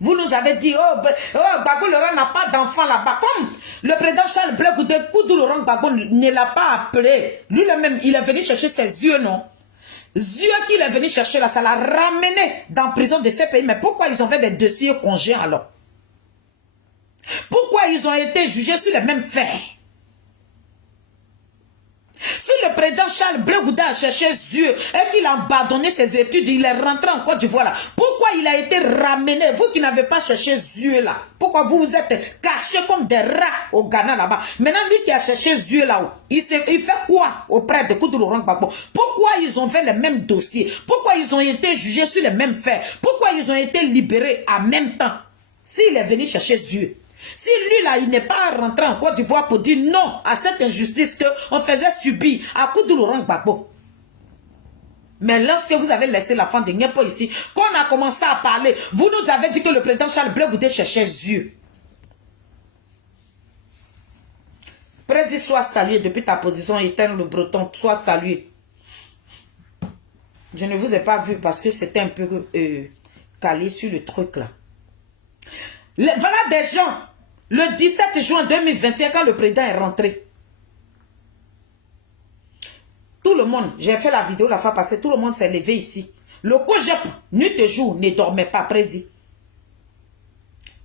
Vous nous avez dit, oh Gbagbo Laurent n'a pas d'enfant là-bas. Comme le président Charles Blé Goudé, Koudou Laurent Gbagbo ne l'a pas appelé. Lui-même, il est venu chercher ses yeux, non? Yeux qu'il est venu chercher là, ça l'a ramené dans la prison de ces pays. Mais pourquoi ils ont fait des dossiers conjoints alors? Pourquoi ils ont été jugés sur les mêmes faits? Si le président Charles Blé Goudé a cherché Dieu et qu'il a abandonné ses études, il est rentré en Côte d'Ivoire là. Pourquoi il a été ramené? Vous qui n'avez pas cherché Dieu là. Pourquoi vous vous êtes cachés comme des rats au Ghana là-bas? Maintenant, lui qui a cherché Dieu là-haut, il fait quoi auprès de Koudou Laurent Gbagbo? Pourquoi ils ont fait les mêmes dossiers? Pourquoi ils ont été jugés sur les mêmes faits? Pourquoi ils ont été libérés en même temps? S'il est venu chercher Dieu. Si lui là, il n'est pas rentré en Côte d'Ivoire pour dire non à cette injustice qu'on faisait subir à Koudou Laurent Gbagbo. Mais lorsque vous avez laissé la femme de Nyepo ici, qu'on a commencé à parler, vous nous avez dit que le président Charles Blé Goudé cherchait Dieu. Président, sois salué depuis ta position, éteins le breton, sois salué. Je ne vous ai pas vu parce que c'était un peu calé sur le truc là. Voilà des gens. Le 17 juin 2021, quand le président est rentré, tout le monde, j'ai fait la vidéo la fois passée, tout le monde s'est levé ici. Le COJEP, nuit et jour, ne dormait pas, président.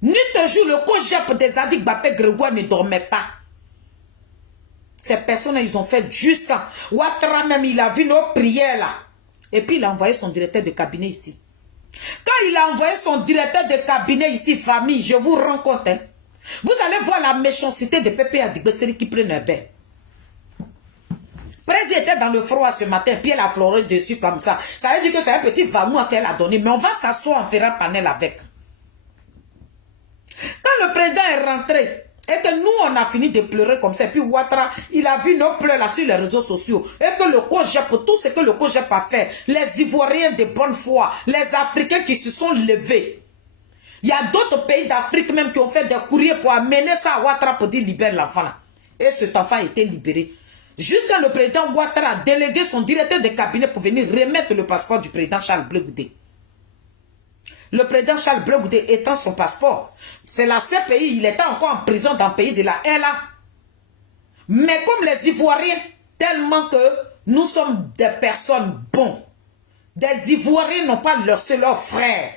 Nuit et jour, le COJEP des Adik Bapé Grégoire ne dormait pas. Ces personnes, ils ont fait juste. Ouattara même, il a vu nos prières là. Et puis, il a envoyé son directeur de cabinet ici. Quand il a envoyé son directeur de cabinet ici, famille, je vous rends compte, hein, vous allez voir la méchanceté de Pépé Adigbesseri qui prennent un bain. Prési était dans le froid ce matin, puis elle a fleuré dessus comme ça. Ça veut dire que c'est un petit vamour qu'elle a donné. Mais on va s'asseoir, on fera panel avec. Quand le président est rentré, et que nous, on a fini de pleurer comme ça, et puis Ouattara, il a vu nos pleurs là sur les réseaux sociaux, et que le COJEP, tout ce que le COJEP a fait, les Ivoiriens de bonne foi, les Africains qui se sont levés, il y a d'autres pays d'Afrique même qui ont fait des courriers pour amener ça à Ouattara pour dire libère l'enfant là. Et cet enfant a été libéré. Jusqu'à le président Ouattara a délégué son directeur de cabinet pour venir remettre le passeport du président Charles Blé Goudé. Le président Charles Blé Goudé étant son passeport, c'est la CPI, il était encore en prison dans le pays de la LA. Mais comme les Ivoiriens, tellement que nous sommes des personnes bonnes, des Ivoiriens n'ont pas c'est leur frère.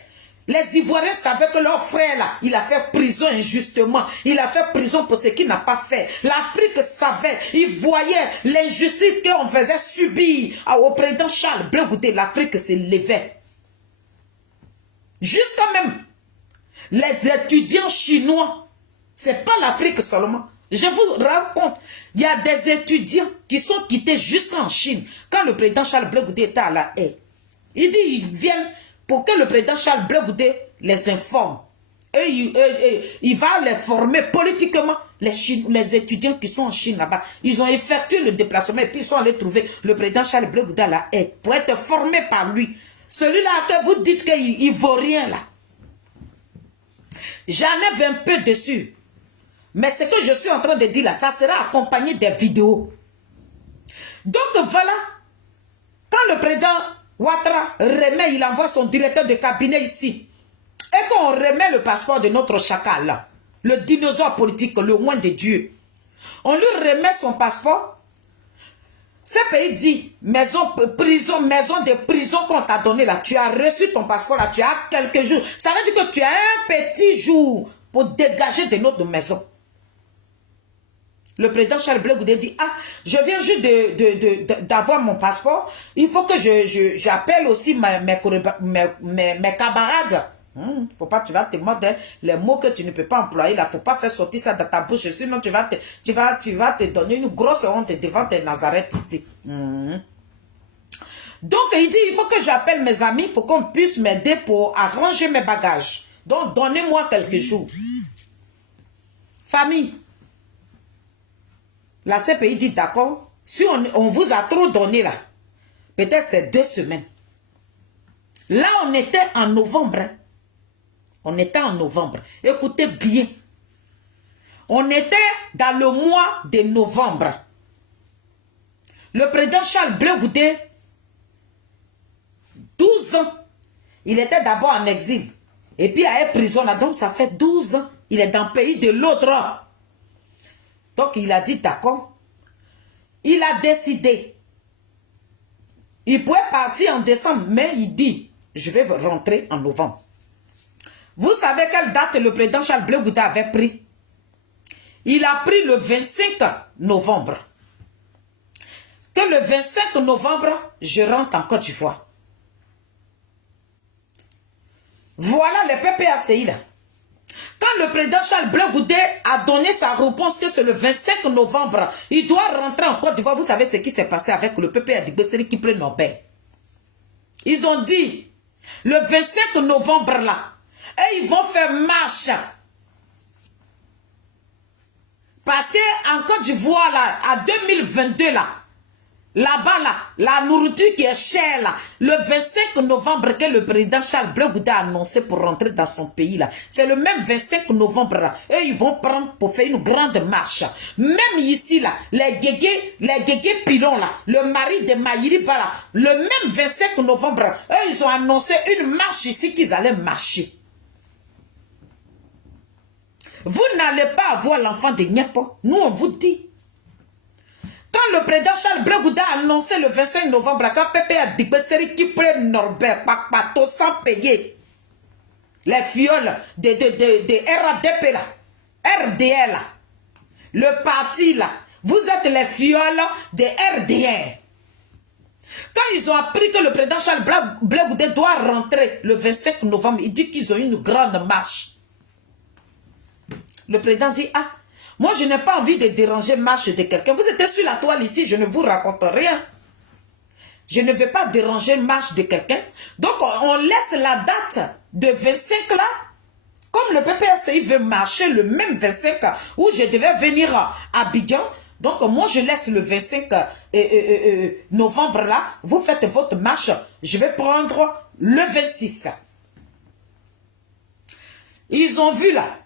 Les Ivoiriens savaient que leur frère là, il a fait prison injustement. Il a fait prison pour ce qu'il n'a pas fait. L'Afrique savait, il voyait l'injustice qu'on faisait subir au président Charles Blé Goudé. L'Afrique se levait. Jusqu'à même les étudiants chinois, c'est pas l'Afrique seulement. Je vous raconte, il y a des étudiants qui sont quittés jusqu'en Chine. Quand le président Charles Blé Goudé était à la haie, il dit ils viennent pour que le président Charles Blé Goudé les informe. Et il va les former politiquement. Les étudiants qui sont en Chine là-bas, ils ont effectué le déplacement et puis ils sont allés trouver le président Charles Blé Goudé à la haie pour être formés par lui. Celui-là que vous dites qu'il ne vaut rien là. J'enlève un peu dessus. Mais ce que je suis en train de dire là, ça sera accompagné des vidéos. Donc voilà, quand le président Ouattara remet, il envoie son directeur de cabinet ici. Et qu'on remet le passeport de notre chacal là, le dinosaure politique, le loin de Dieu. On lui remet son passeport. Ce pays dit, maison de prison qu'on t'a donné là, tu as reçu ton passeport là, tu as quelques jours. Ça veut dire que tu as un petit jour pour dégager de notre maison. Le président Charles Blé Goudé dit, ah, je viens juste d'avoir mon passeport, il faut que j'appelle aussi mes camarades. Faut pas, tu vas te mordre les mots que tu ne peux pas employer là, faut pas faire sortir ça de ta bouche, sinon tu vas te donner une grosse honte devant tes Nazareth ici. Donc il dit, il faut que j'appelle mes amis pour qu'on puisse m'aider pour arranger mes bagages. Donc donnez-moi quelques jours. Famille, la CPI dit d'accord, si on vous a trop donné là, peut-être c'est 2 semaines. Là on était en novembre, hein. On était en novembre. Écoutez bien. On était dans le mois de novembre. Le président Charles Blé Goudé, 12 ans. Il était d'abord en exil. Et puis à une prison là, donc ça fait 12 ans. Il est dans le pays de l'autre. Donc il a dit d'accord. Il a décidé. Il pouvait partir en décembre, mais il dit, je vais rentrer en novembre. Vous savez quelle date le président Charles Blé Goudé avait pris? Il a pris le 25 novembre. Que le 25 novembre, je rentre en Côte d'Ivoire. Voilà le PPACI là. Quand le président Charles Blé Goudé a donné sa réponse que c'est le 25 novembre, il doit rentrer en Côte d'Ivoire. Vous savez ce qui s'est passé avec le PPA qui prend Nobel. Ils ont dit, le 25 novembre là, et ils vont faire marche. Parce qu'en Côte d'Ivoire, là, à 2022, là-bas, là, la nourriture qui est chère, là, le 25 novembre que le président Charles Blé Goudé a annoncé pour rentrer dans son pays, là, c'est le même 25 novembre, là, et ils vont prendre pour faire une grande marche. Même ici, là, les guégués pilons, là, le mari de Maïriba, là, le même 25 novembre, eux, ils ont annoncé une marche ici qu'ils allaient marcher. Vous n'allez pas avoir l'enfant de Niapo. Nous, on vous dit. Quand le président Charles Blé Goudé a annoncé le 25 novembre, quand Pépé a dit que qui prennent Norbert, Papato, sans payer les fioles de RADP là, RDR là, le parti là, vous êtes les fioles de RDR. Quand ils ont appris que le président Charles Blé Goudé doit rentrer le 25 novembre, il dit qu'ils ont une grande marche. Le président dit, ah, Moi, je n'ai pas envie de déranger marche de quelqu'un. Vous êtes sur la toile ici, je ne vous raconte rien. Je ne veux pas déranger marche de quelqu'un. Donc, on laisse la date de 25 là. Comme le PPSI veut marcher le même 25 où je devais venir à Abidjan. Donc, moi, je laisse le 25 novembre là. Vous faites votre marche. Je vais prendre le 26. Ils ont vu là.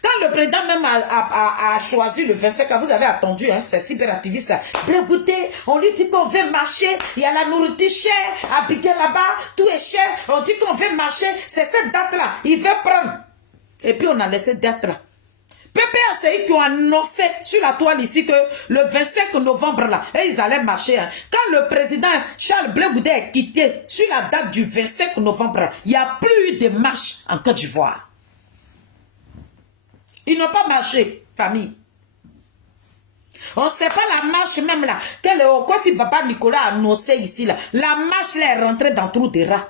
Quand le président même a choisi le 25, vous avez attendu, hein, c'est cyberactiviste. Écoutez, on lui dit qu'on veut marcher, il y a la nourriture chère, à Abidjan là-bas, tout est cher, on dit qu'on veut marcher, c'est cette date-là, il veut prendre. Et puis on a laissé cette date-là. PPACI qui ont annoncé sur la toile ici que le 25 novembre là, et ils allaient marcher. Hein. Quand le président Charles Blé Goudé est quitté sur la date du 25 novembre, il n'y a plus eu de marche en Côte d'Ivoire. Ils n'ont pas marché, famille. On ne sait pas la marche même là. Quand si Papa Nicolas a annoncé ici là, la marche là est rentrée dans le trou des rats.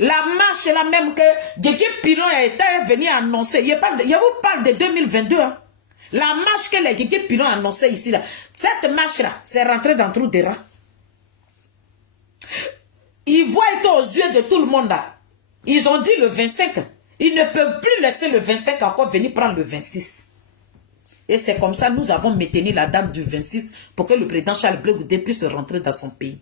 La marche là même que Guégué Pilon était venu annoncer. Je vous parle de 2022. Hein. La marche que les Guégué Pilon a annoncé ici là. Cette marche là, c'est rentré dans le trou des rats. Ils voient qu'aux yeux de tout le monde là, ils ont dit le 25. Ils ne peuvent plus laisser le 25 encore venir prendre le 26. Et c'est comme ça nous avons maintenu la date du 26 pour que le président Charles Blé Goudé puisse rentrer dans son pays.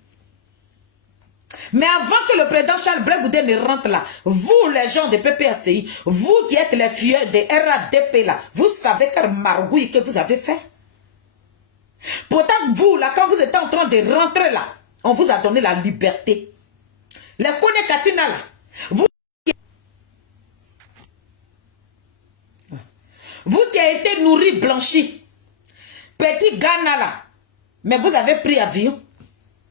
Mais avant que le président Charles Blé Goudé ne rentre là, vous les gens de PPACI, vous qui êtes les filles de RADP là, vous savez quel margouille que vous avez fait. Pourtant vous là, quand vous êtes en train de rentrer là, on vous a donné la liberté. Les Kone Katina là, vous qui avez été nourri, blanchi, petit Ghana là, mais vous avez pris avion.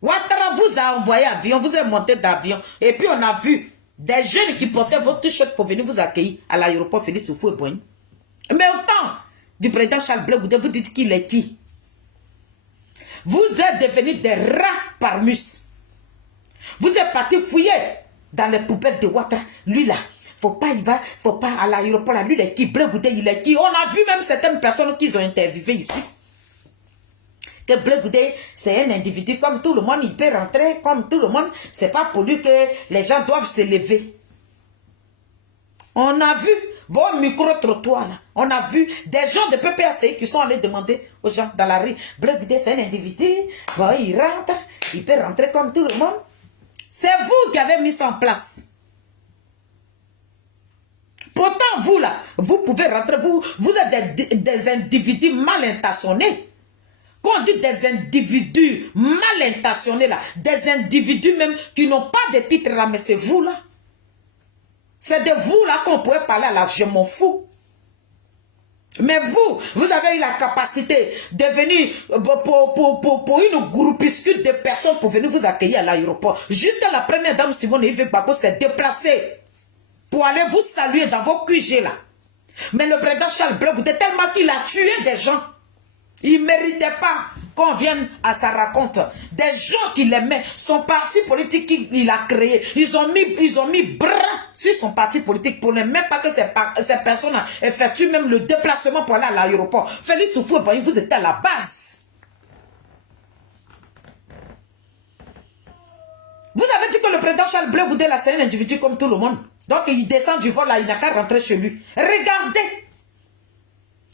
Ouattara vous a envoyé avion, vous êtes monté d'avion. Et puis on a vu des jeunes qui portaient votre t-shirt pour venir vous accueillir à l'aéroport Félix Houphouët-Boigny. Mais au temps du président Charles Blé Goudé, vous dites qu'il est qui? Vous êtes devenus des rats par mus. Vous êtes partis fouiller dans les poubelles de Ouattara. Lui là. Faut pas à l'aéroport là, lui il est qui, Blé Goudé il est qui. On a vu même certaines personnes qui ont interviewé ici. Que Blé Goudé c'est un individu comme tout le monde, il peut rentrer comme tout le monde. C'est pas pour lui que les gens doivent se lever. On a vu vos micro-trottoirs là. On a vu des gens de PPACI qui sont allés demander aux gens dans la rue. Blé Goudé c'est un individu, bon, il rentre, il peut rentrer comme tout le monde. C'est vous qui avez mis ça en place. Pourtant, vous là, vous pouvez rentrer, vous êtes des individus mal intentionnés. Quand on dit des individus mal intentionnés là, des individus même qui n'ont pas de titre là, mais c'est vous là. C'est de vous là qu'on pourrait parler là, je m'en fous. Mais vous avez eu la capacité de venir pour une groupuscule de personnes pour venir vous accueillir à l'aéroport. Jusqu'à la première dame Simone Yves Bako s'est déplacée pour aller vous saluer dans vos QG là. Mais le président Charles Blé Goudé, tellement qu'il a tué des gens, il ne méritait pas qu'on vienne à sa raconte. Des gens qui l'aimaient, son parti politique qu'il a créé, ils ont mis bras sur son parti politique pour ne même pas que ces personnes effectuent même le déplacement pour aller à l'aéroport. Félix Houphouët-Boigny, vous étiez à la base. Vous avez dit que le président Charles Blé Goudé là, c'est un individu comme tout le monde. Donc il descend du vol là, il n'a qu'à rentrer chez lui. Regardez.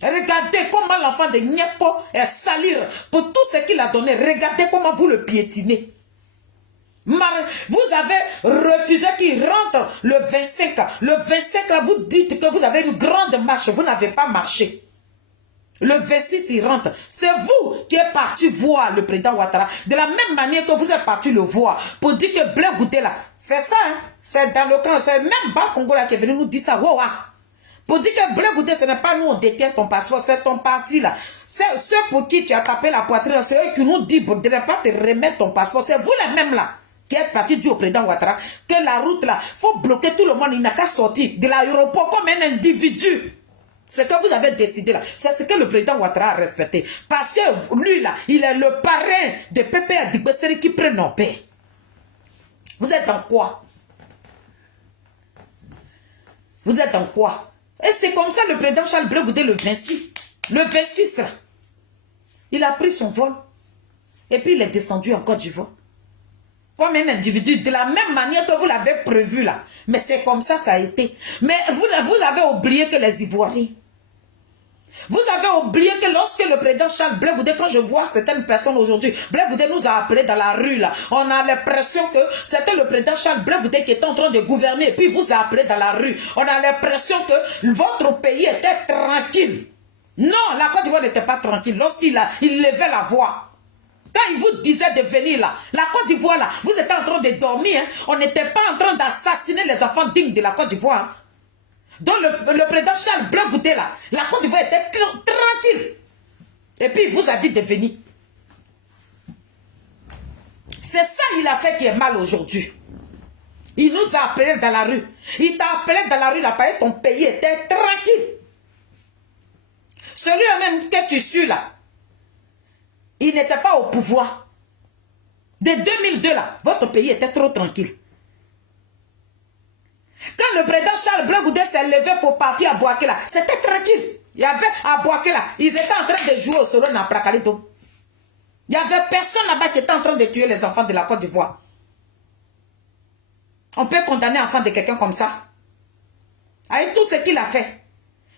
Regardez comment l'enfant de Nyepo est salir pour tout ce qu'il a donné. Regardez comment vous le piétinez. Vous avez refusé qu'il rentre le 25. Le 25, là, vous dites que vous avez une grande marche. Vous n'avez pas marché. Le 26, il rentre. C'est vous qui êtes parti voir le président Ouattara. De la même manière que vous êtes parti le voir. Pour dire que Blé Goudé là. C'est ça, hein? C'est dans le camp. C'est même Bas Congo là qui est venu nous dire ça. Wow, wow. Pour dire que Blé Goudé, ce n'est pas nous, on détient ton passeport, c'est ton parti là. C'est ceux pour qui tu as tapé la poitrine, c'est eux qui nous disent de ne pas te remettre ton passeport. C'est vous les mêmes là, qui êtes partis du président Ouattara, que la route là, il faut bloquer tout le monde, il n'a qu'à sortir de l'aéroport comme un individu. Ce que vous avez décidé là, c'est ce que le président Ouattara a respecté. Parce que lui là, il est le parrain de Pépé Adigbesseri qui prennent nos paix. Vous êtes en quoi? Vous êtes en quoi? Et c'est comme ça le président Charles Blé Goudé le 26. Le 26 là. Il a pris son vol. Et puis il est descendu en Côte d'Ivoire. Comme un individu, de la même manière que vous l'avez prévu là. Mais c'est comme ça, ça a été. Mais vous avez oublié que les Ivoiriens. Vous avez oublié que lorsque le président Charles Blé Goudé, quand je vois certaines personnes aujourd'hui, Blé Goudé nous a appelés dans la rue là. On a l'impression que c'était le président Charles Blé Goudé qui était en train de gouverner et puis vous a appelé dans la rue. On a l'impression que votre pays était tranquille. Non, la Côte d'Ivoire n'était pas tranquille. Lorsqu'il levait la voix. Quand il vous disait de venir là, la Côte d'Ivoire là, vous étiez en train de dormir. Hein? On n'était pas en train d'assassiner les enfants dignes de la Côte d'Ivoire. Hein? Donc le président Charles Blé Goudé là, la Côte d'Ivoire était tranquille. Et puis il vous a dit de venir. C'est ça qu'il a fait qui est mal aujourd'hui. Il nous a appelés dans la rue. Il t'a appelé dans la rue là, parce que ton pays était tranquille. Celui-là même que tu suis là, il n'était pas au pouvoir. De 2002 là, votre pays était trop tranquille. Quand le président Charles Blé Goudé s'est levé pour partir à Boaké là, c'était tranquille. Il y avait à Boaké là, ils étaient en train de jouer au solo dans Prakalito. Il n'y avait personne là-bas qui était en train de tuer les enfants de la Côte d'Ivoire. On peut condamner un enfant de quelqu'un comme ça. Avec tout ce qu'il a fait,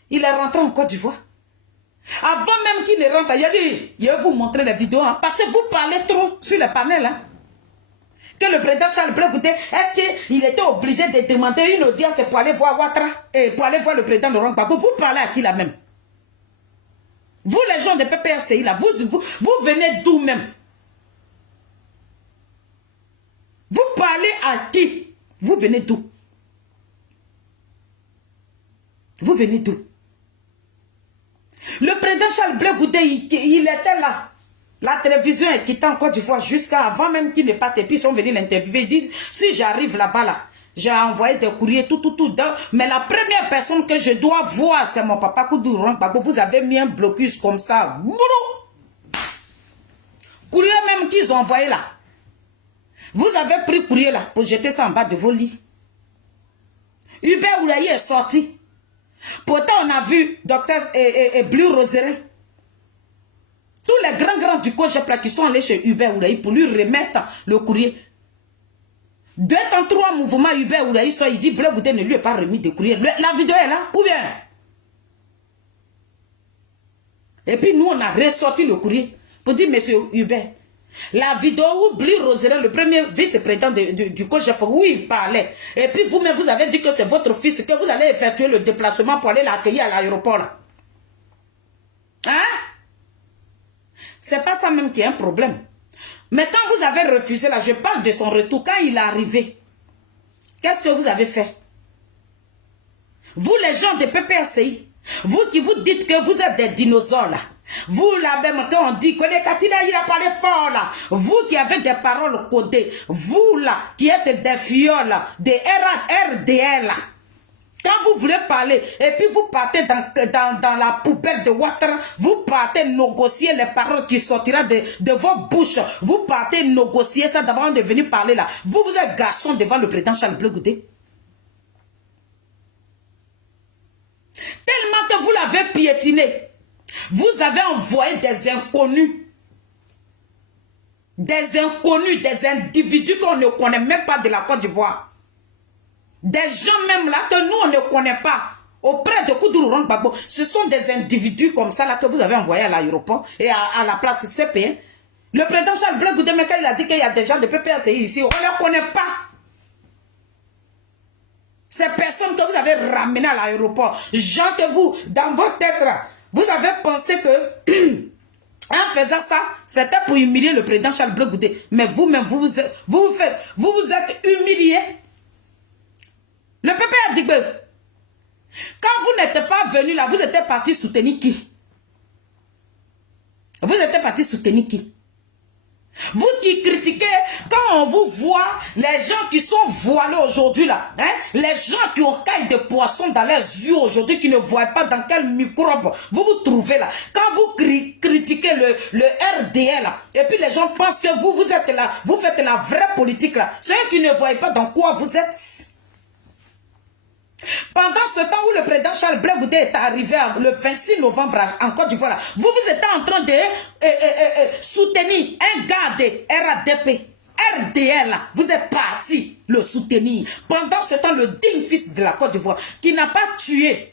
il est rentré en Côte d'Ivoire. Avant même qu'il ne rentre, il a dit, je vais vous montrer les vidéos, hein, parce que vous parlez trop sur les panels. Hein. Que le président Charles Blé Goudé, est-ce qu'il était obligé de demander une audience pour aller voir Ouattara et pour aller voir le président Laurent Gbagbo? Vous parlez à qui là même? Vous les gens de PPRCI là, vous venez d'où même? Vous parlez à qui? Vous venez d'où? Vous venez d'où? Le président Charles Blé Goudé, il était là. La télévision est quittée en Côte d'Ivoire jusqu'à avant même qu'il ne parte. Et puis ils sont venus l'interviewer. Ils disent, si j'arrive là-bas, là, j'ai envoyé des courriers, tout. Mais la première personne que je dois voir, c'est mon papa Koudou Laurent Gbagbo. Vous avez mis un blocus comme ça. Courrier même qu'ils ont envoyé là. Vous avez pris courrier là pour jeter ça en bas de vos lits. Hubert Oulaye est sorti. Pourtant, on a vu Docteur et Blue Roserin. Tous les grands du COJEP qui sont allés chez Hubert Oulaye pour lui remettre le courrier. 2 temps 3 mouvements, Hubert Oulaye soit, il dit Blé Goudé ne lui est pas remis de courrier. La vidéo est là, ou bien? Et puis nous, on a ressorti le courrier pour dire, monsieur Hubert, la vidéo où Blue Roserin, le premier vice-président du COJEP, où il parlait. Et puis vous-même, vous avez dit que c'est votre fils, que vous allez effectuer le déplacement pour aller l'accueillir à l'aéroport. Hein? C'est pas ça même qui est un problème. Mais quand vous avez refusé là, je parle de son retour, quand il est arrivé, qu'est-ce que vous avez fait? Vous les gens de PPRCI, vous qui vous dites que vous êtes des dinosaures là, vous là même quand on dit que les Katina il a parlé fort là, vous qui avez des paroles codées, vous là qui êtes des fioles là, des RDL là, quand vous voulez parler et puis vous partez dans la poubelle de Ouattara, vous partez négocier les paroles qui sortiront de vos bouches, vous partez négocier ça d'avant de venir parler là, vous êtes garçon devant le président Charles Blé Goudé. Tellement que vous l'avez piétiné, vous avez envoyé des inconnus, des individus qu'on ne connaît même pas de la Côte d'Ivoire. Des gens même là que nous on ne connaît pas, auprès de Koudou Laurent Gbagbo. Ce sont des individus comme ça là que vous avez envoyés à l'aéroport et à la place CPN. Le président Charles Blé Goudé, mais quand il a dit qu'il y a des gens de PPRCI ici, on ne les connaît pas. Ces personnes que vous avez ramenées à l'aéroport, gens que vous, dans votre tête, vous avez pensé que, en faisant ça, c'était pour humilier le président Charles Blé Goudé. Mais vous-même, vous vous êtes humilié. Le PPR dit que, quand vous n'êtes pas venu là, vous étiez parti soutenir qui? Vous étiez parti soutenir qui? Vous qui critiquez, quand on vous voit, les gens qui sont voilés aujourd'hui là, hein, les gens qui ont caille de poisson dans les yeux aujourd'hui, qui ne voient pas dans quel microbe vous vous trouvez là. Quand vous critiquez le RDL là, et puis les gens pensent que vous êtes là, vous faites la vraie politique là. Ceux qui ne voient pas dans quoi vous êtes. Pendant ce temps où le président Charles Blé Goudé est arrivé le 26 novembre en Côte d'Ivoire, vous étiez en train de soutenir un gars de RADP, RDL, vous êtes parti le soutenir. Pendant ce temps, le digne fils de la Côte d'Ivoire, qui n'a pas tué,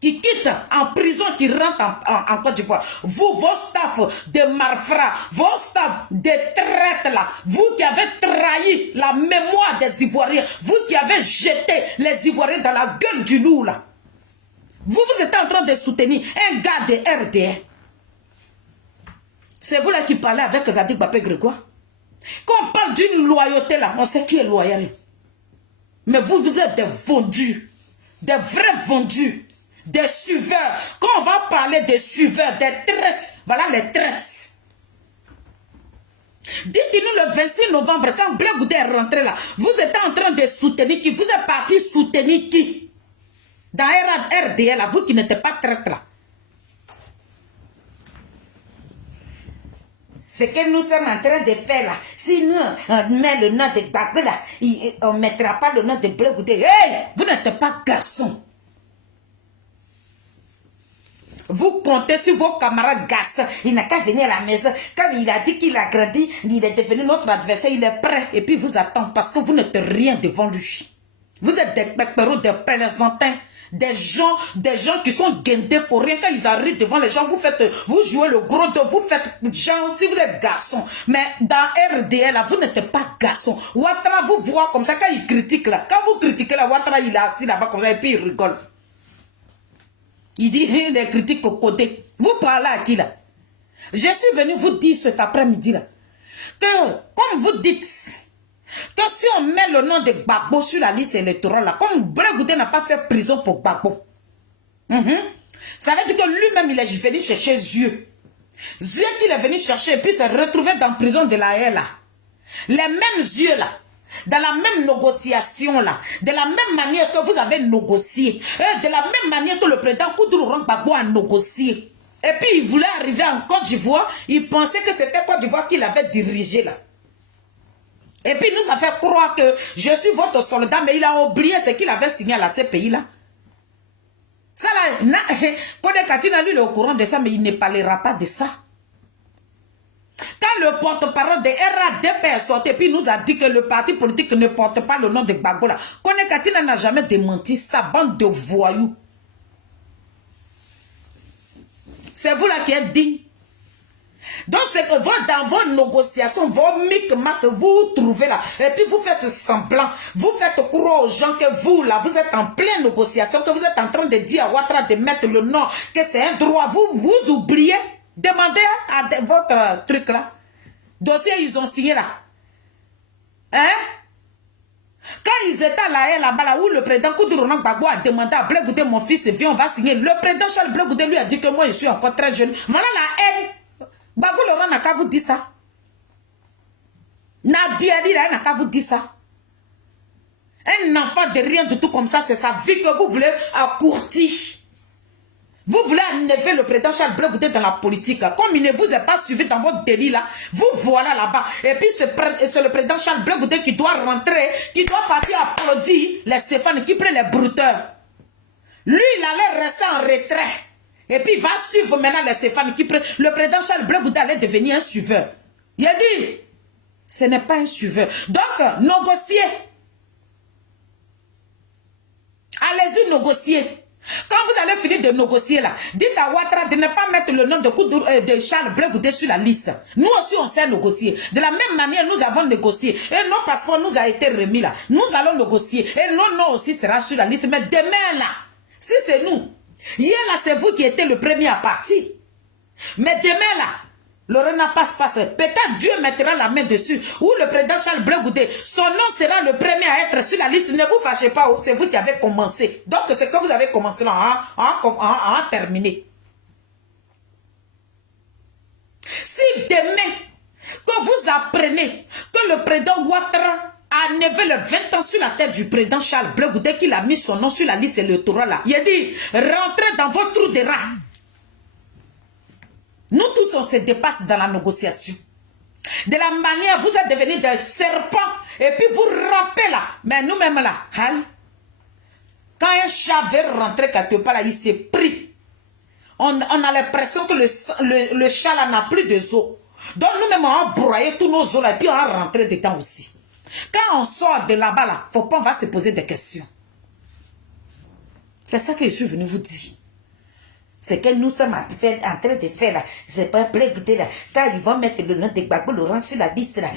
qui quitte en prison, qui rentre en Côte d'Ivoire. Vous, vos staffs de malfrats, vos staffs de traite là, vous qui avez trahi la mémoire des Ivoiriens, vous qui avez jeté les Ivoiriens dans la gueule du loup là. Vous êtes en train de soutenir un gars de RDR. C'est vous là qui parlez avec Zadig Bapé Grégoire. Quand on parle d'une loyauté là, on sait qui est loyal. Mais vous êtes des vendus, des vrais vendus. Des suiveurs. Quand on va parler des suiveurs, des traites, voilà les traites. Dites-nous le 26 novembre, quand Blé Goudé est rentré là, vous êtes en train de soutenir qui? Vous êtes parti soutenir qui? Dans RDL, là, vous qui n'étiez pas traite là. Ce que nous sommes en train de faire là, si nous on met le nom de Gbagbo là, on ne mettra pas le nom de Blé Goudé. Hey, vous n'êtes pas garçon. Vous comptez sur vos camarades garçons. Il n'a qu'à venir à la maison. Quand il a dit qu'il a grandi, il est devenu notre adversaire, il est prêt. Et puis vous attend parce que vous n'êtes rien devant lui. Vous êtes des pectoraux, des plaisantins, des gens qui sont guindés pour rien. Quand ils arrivent devant les gens, vous jouez le gros dos, vous faites genre si vous êtes garçon. Mais dans RDL, là, vous n'êtes pas garçon. Ouattara vous voit comme ça quand il critique là. Quand vous critiquez là, Ouattara il est assis là-bas comme ça et puis il rigole. Il dit des critiques au côté. Vous parlez à qui là? Je suis venu vous dire cet après-midi là que, comme vous dites, que si on met le nom de Gbagbo sur la liste électorale là, comme Blé Goudé n'a pas fait prison pour Gbagbo, ça veut dire que lui-même il est venu chercher Zieux. Zieux qu'il est venu chercher et puis s'est retrouvé dans la prison de la haie là. Les mêmes Zieux là. Dans la même négociation là, de la même manière que vous avez négocié, de la même manière que le président Koudou Laurent Gbagbo a négocié. Et puis il voulait arriver en Côte d'Ivoire, il pensait que c'était Côte d'Ivoire qu'il avait dirigé là. Et puis il nous a fait croire que je suis votre soldat, mais il a oublié ce qu'il avait signé à la CPI là. Ça là, Kodé Katina lui il est au courant de ça, mais il ne parlera pas de ça. Quand le porte-parole de RADP est sorti et puis nous a dit que le parti politique ne porte pas le nom de Gbagbo là, Kone Katina n'a jamais démenti sa bande de voyous. C'est vous là qui êtes digne. Donc c'est que dans vos négociations, vos micmacs que vous trouvez là, et puis vous faites semblant, vous faites croire aux gens que vous là, vous êtes en pleine négociation, que vous êtes en train de dire à Ouattara de mettre le nom, que c'est un droit, vous oubliez. Demandez à votre truc là. Dossier, ils ont signé là. Hein? Quand ils étaient à la haie là-bas, là, où le président Koudou Laurent Gbagbo a demandé à Blé Goudé, mon fils, viens, on va signer. Le président Charles Blé Goudé lui a dit que moi, je suis encore très jeune. Voilà la haine. Gbagbo Laurent n'a qu'à vous dire ça. Nadia dit là, n'a qu'à vous dire ça. Un enfant de rien du tout comme ça, c'est sa vie que vous voulez accourcir. Vous voulez enlever le président Charles Blé Goudé dans la politique. Comme il ne vous est pas suivi dans votre délit là, vous voilà là-bas. Et puis c'est le président Charles Blé Goudé qui doit rentrer, qui doit partir applaudir les Stéphane qui prennent les brouteurs. Lui, il allait rester en retrait. Et puis il va suivre maintenant les Stéphane qui prennent. Le président Charles Blé Goudé allait devenir un suiveur. Il a dit, ce n'est pas un suiveur. Donc, négociez. Allez-y, négocier. Quand vous allez finir de négocier là, dites à Ouattara de ne pas mettre le nom de Charles Blé Goudé sur la liste. Nous aussi on sait négocier. De la même manière nous avons négocié. Et nos passeports nous a été remis là. Nous allons négocier. Et nos noms aussi sera sur la liste. Mais demain là, si c'est nous, hier là c'est vous qui étiez le premier à partir. Mais demain là, Lorena passe. Peut-être Dieu mettra la main dessus. Ou le président Charles Blé Goudé. Son nom sera le premier à être sur la liste. Ne vous fâchez pas. C'est vous qui avez commencé. Donc, c'est que vous avez commencé là, à terminer. Si demain, que vous apprenez que le président Ouattara a enlevé le 20 ans sur la tête du président Charles Blé Goudé, qu'il a mis son nom sur la liste électorale là, il a dit, rentrez dans votre trou de rat. Nous tous, on se dépasse dans la négociation. De la manière, vous êtes devenus des serpents et puis vous rampez là. Mais nous-mêmes là, hein? Quand un chat veut rentrer quelque part là, il s'est pris. On a l'impression que le chat là n'a plus de os. Donc nous-mêmes, on a broyé tous nos os là et puis on a rentré dedans aussi. Quand on sort de là-bas là, faut pas, on va se poser des questions. C'est ça que je suis venu vous dire. C'est que nous sommes en train de faire là. C'est pas écouter là. Quand ils vont mettre le nom de Gbagbo Laurent sur la liste là,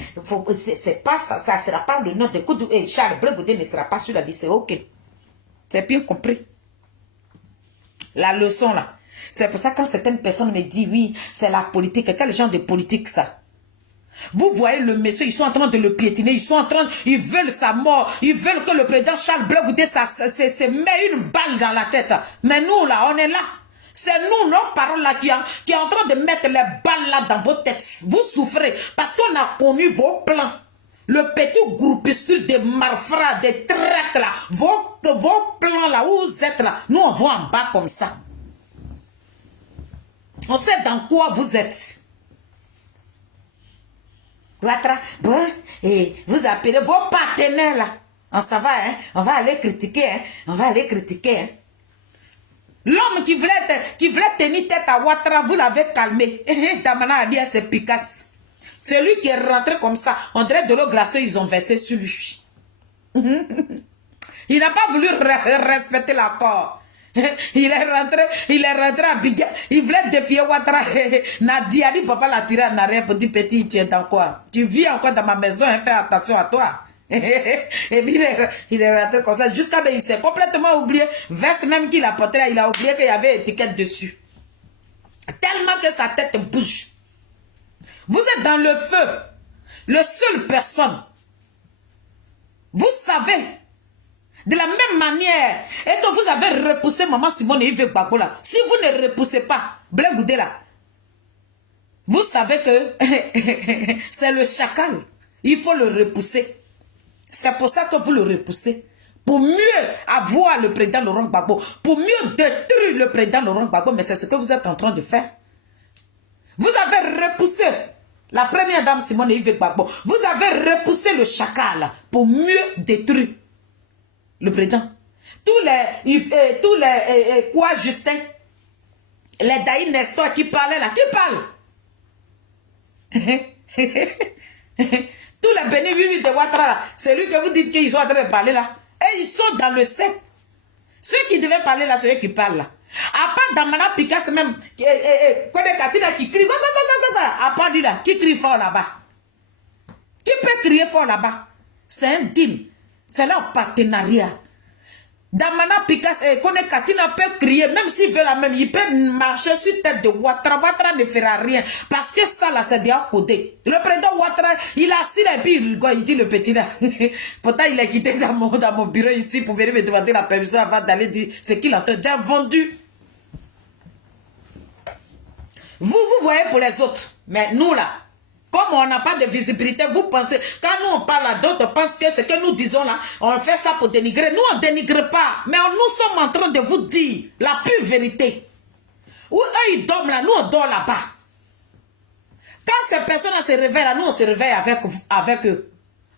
c'est pas ça, ça sera pas le nom de Koudou et Charles Blegoudé ne sera pas sur la liste. C'est ok. C'est bien compris. La leçon là. C'est pour ça que quand certaines personnes me disent oui, c'est la politique. Quel genre de politique ça? Vous voyez le monsieur, ils sont en train de le piétiner, ils veulent sa mort, ils veulent que le président Charles Blegoudé se met une balle dans la tête. Mais nous là, on est là. C'est nous, nos parents là, qui est en train de mettre les balles là dans vos têtes. Vous souffrez parce qu'on a connu vos plans. Le petit groupuscule de malfrats, des traites là, vos plans là, où vous êtes là, nous on va en bas comme ça. On sait dans quoi vous êtes. Bon, et vous appelez vos partenaires là. On s'en va, hein? On va aller critiquer, hein? On va aller critiquer, hein? L'homme qui voulait tenir tête à Ouattara, vous l'avez calmé. Damana a dit c'est Picasse. C'est lui qui est rentré comme ça. On dirait de l'eau glacée, ils ont versé sur lui. Il n'a pas voulu respecter l'accord. Il est rentré à Bigé. Il voulait défier Ouattara. Nadia dit, papa l'a tiré en arrière pour dire, petit, tu es dans quoi? Tu vis encore dans ma maison, hein, fais attention à toi. Et puis il est rentré comme ça. Jusqu'à il s'est complètement oublié. Veste même qu'il a porté là, il a oublié qu'il y avait étiquette dessus. Tellement que sa tête bouge. Vous êtes dans le feu. Le seul personne. Vous savez. De la même manière, et que vous avez repoussé Maman Simone et Yves Gbagbo là, si vous ne repoussez pas Blegoudé là, vous savez que c'est le chacal. Il faut le repousser. C'est pour ça que vous le repoussez. Pour mieux avoir le président Laurent Gbagbo, pour mieux détruire le président Laurent Gbagbo, mais c'est ce que vous êtes en train de faire. Vous avez repoussé la première dame Simone et Yves Gbagbo. Vous avez repoussé le chacal pour mieux détruire le président. Tous les quoi Justin, les Daï Nestor qui parlaient là, qui parlent? Tous les bénéfices de Ouattara là, c'est lui que vous dites qu'ils sont en train de parler là. Et ils sont dans le set. Ceux qui devaient parler là, c'est eux qui parlent là. À part Damana Picasso même, Kone Katina qui crie, à part lui là, qui crie fort là-bas. Qui peut crier fort là-bas? C'est un digne. C'est leur partenariat. Damana Picasso et Kone Katina peut crier, même s'il veut la même, il peut marcher sur tête de Ouattara. Ouattara ne fera rien. Parce que ça là, c'est déjà codé. Le président Ouattara, il a assis là et puis il rigole, il dit le petit là. Pourtant, il est quitté dans mon bureau ici pour venir me demander la permission avant d'aller dire ce qu'il a déjà vendu. Vous voyez pour les autres. Mais nous là, comme on n'a pas de visibilité, vous pensez, quand nous on parle à d'autres, pensent que ce que nous disons là, on fait ça pour dénigrer. Nous on ne dénigre pas, mais nous sommes en train de vous dire la pure vérité. Où eux ils dorment là, nous on dort là-bas. Quand ces personnes se réveillent là, nous on se réveille avec eux.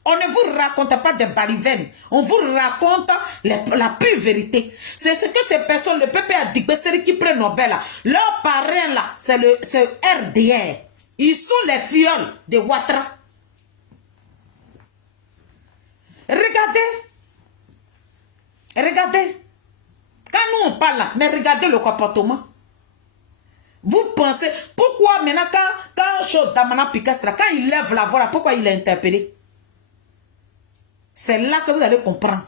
On ne vous raconte pas des balivernes, on vous raconte la pure vérité. C'est ce que ces personnes, le peuple a dit, c'est qui prennent Nobel là. Leur parrain là, c'est RDR. Ils sont les fioles de Ouattara. Regardez. Quand nous on parle là, mais regardez le comportement. Vous pensez, pourquoi maintenant quand Damana Picasso là, quand il lève la voix là, pourquoi il est interpellé? C'est là que vous allez comprendre.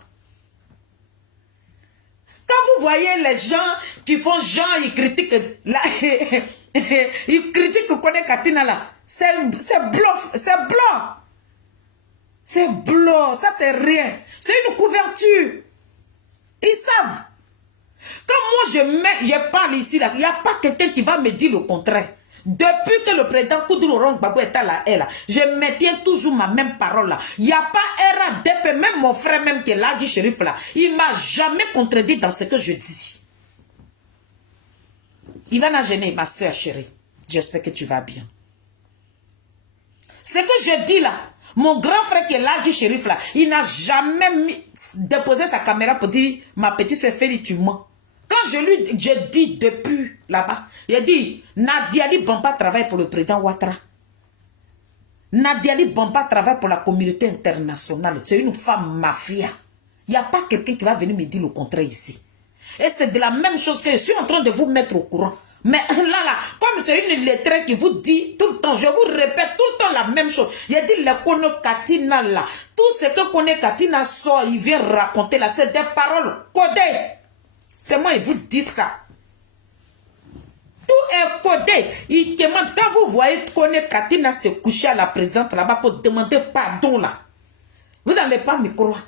Quand vous voyez les gens qui font genre, ils critiquent là, ils critiquent Kone Katina là, c'est bluff, c'est blanc. C'est blanc, ça c'est rien. C'est une couverture. Ils savent. Quand moi je parle ici là, il n'y a pas quelqu'un qui va me dire le contraire. Depuis que le président Koudou Laurent Gbagbo est à la haie là, je maintiens toujours ma même parole là. Il n'y a pas RADP, même mon frère même qui est là, dit shérif là, il ne m'a jamais contredit dans ce que je dis. Ivana Gêné, ma soeur chérie, j'espère que tu vas bien. Ce que je dis là, Mon grand frère qui est là du shérif là, il n'a jamais déposé sa caméra pour dire ma petite soeur Feli, tu mens. Quand je dis depuis là-bas, il a dit Nadia Ali Bamba travaille pour le président Ouattara. Nadia Ali Bamba travaille pour la communauté internationale. C'est une femme mafia. Il n'y a pas quelqu'un qui va venir me dire le contraire ici. Et c'est de la même chose que je suis en train de vous mettre au courant. Mais là, comme c'est une lettre qui vous dit tout le temps, je vous répète tout le temps la même chose. Il a dit le Kono Katina là. Tout ce que Kono Katina sort, il vient raconter là, c'est des paroles codées. C'est moi, il vous dit ça. Tout est codé. Il demande, quand vous voyez Kono Katina se coucher à la présidente là-bas pour demander pardon là, vous n'allez pas me croire.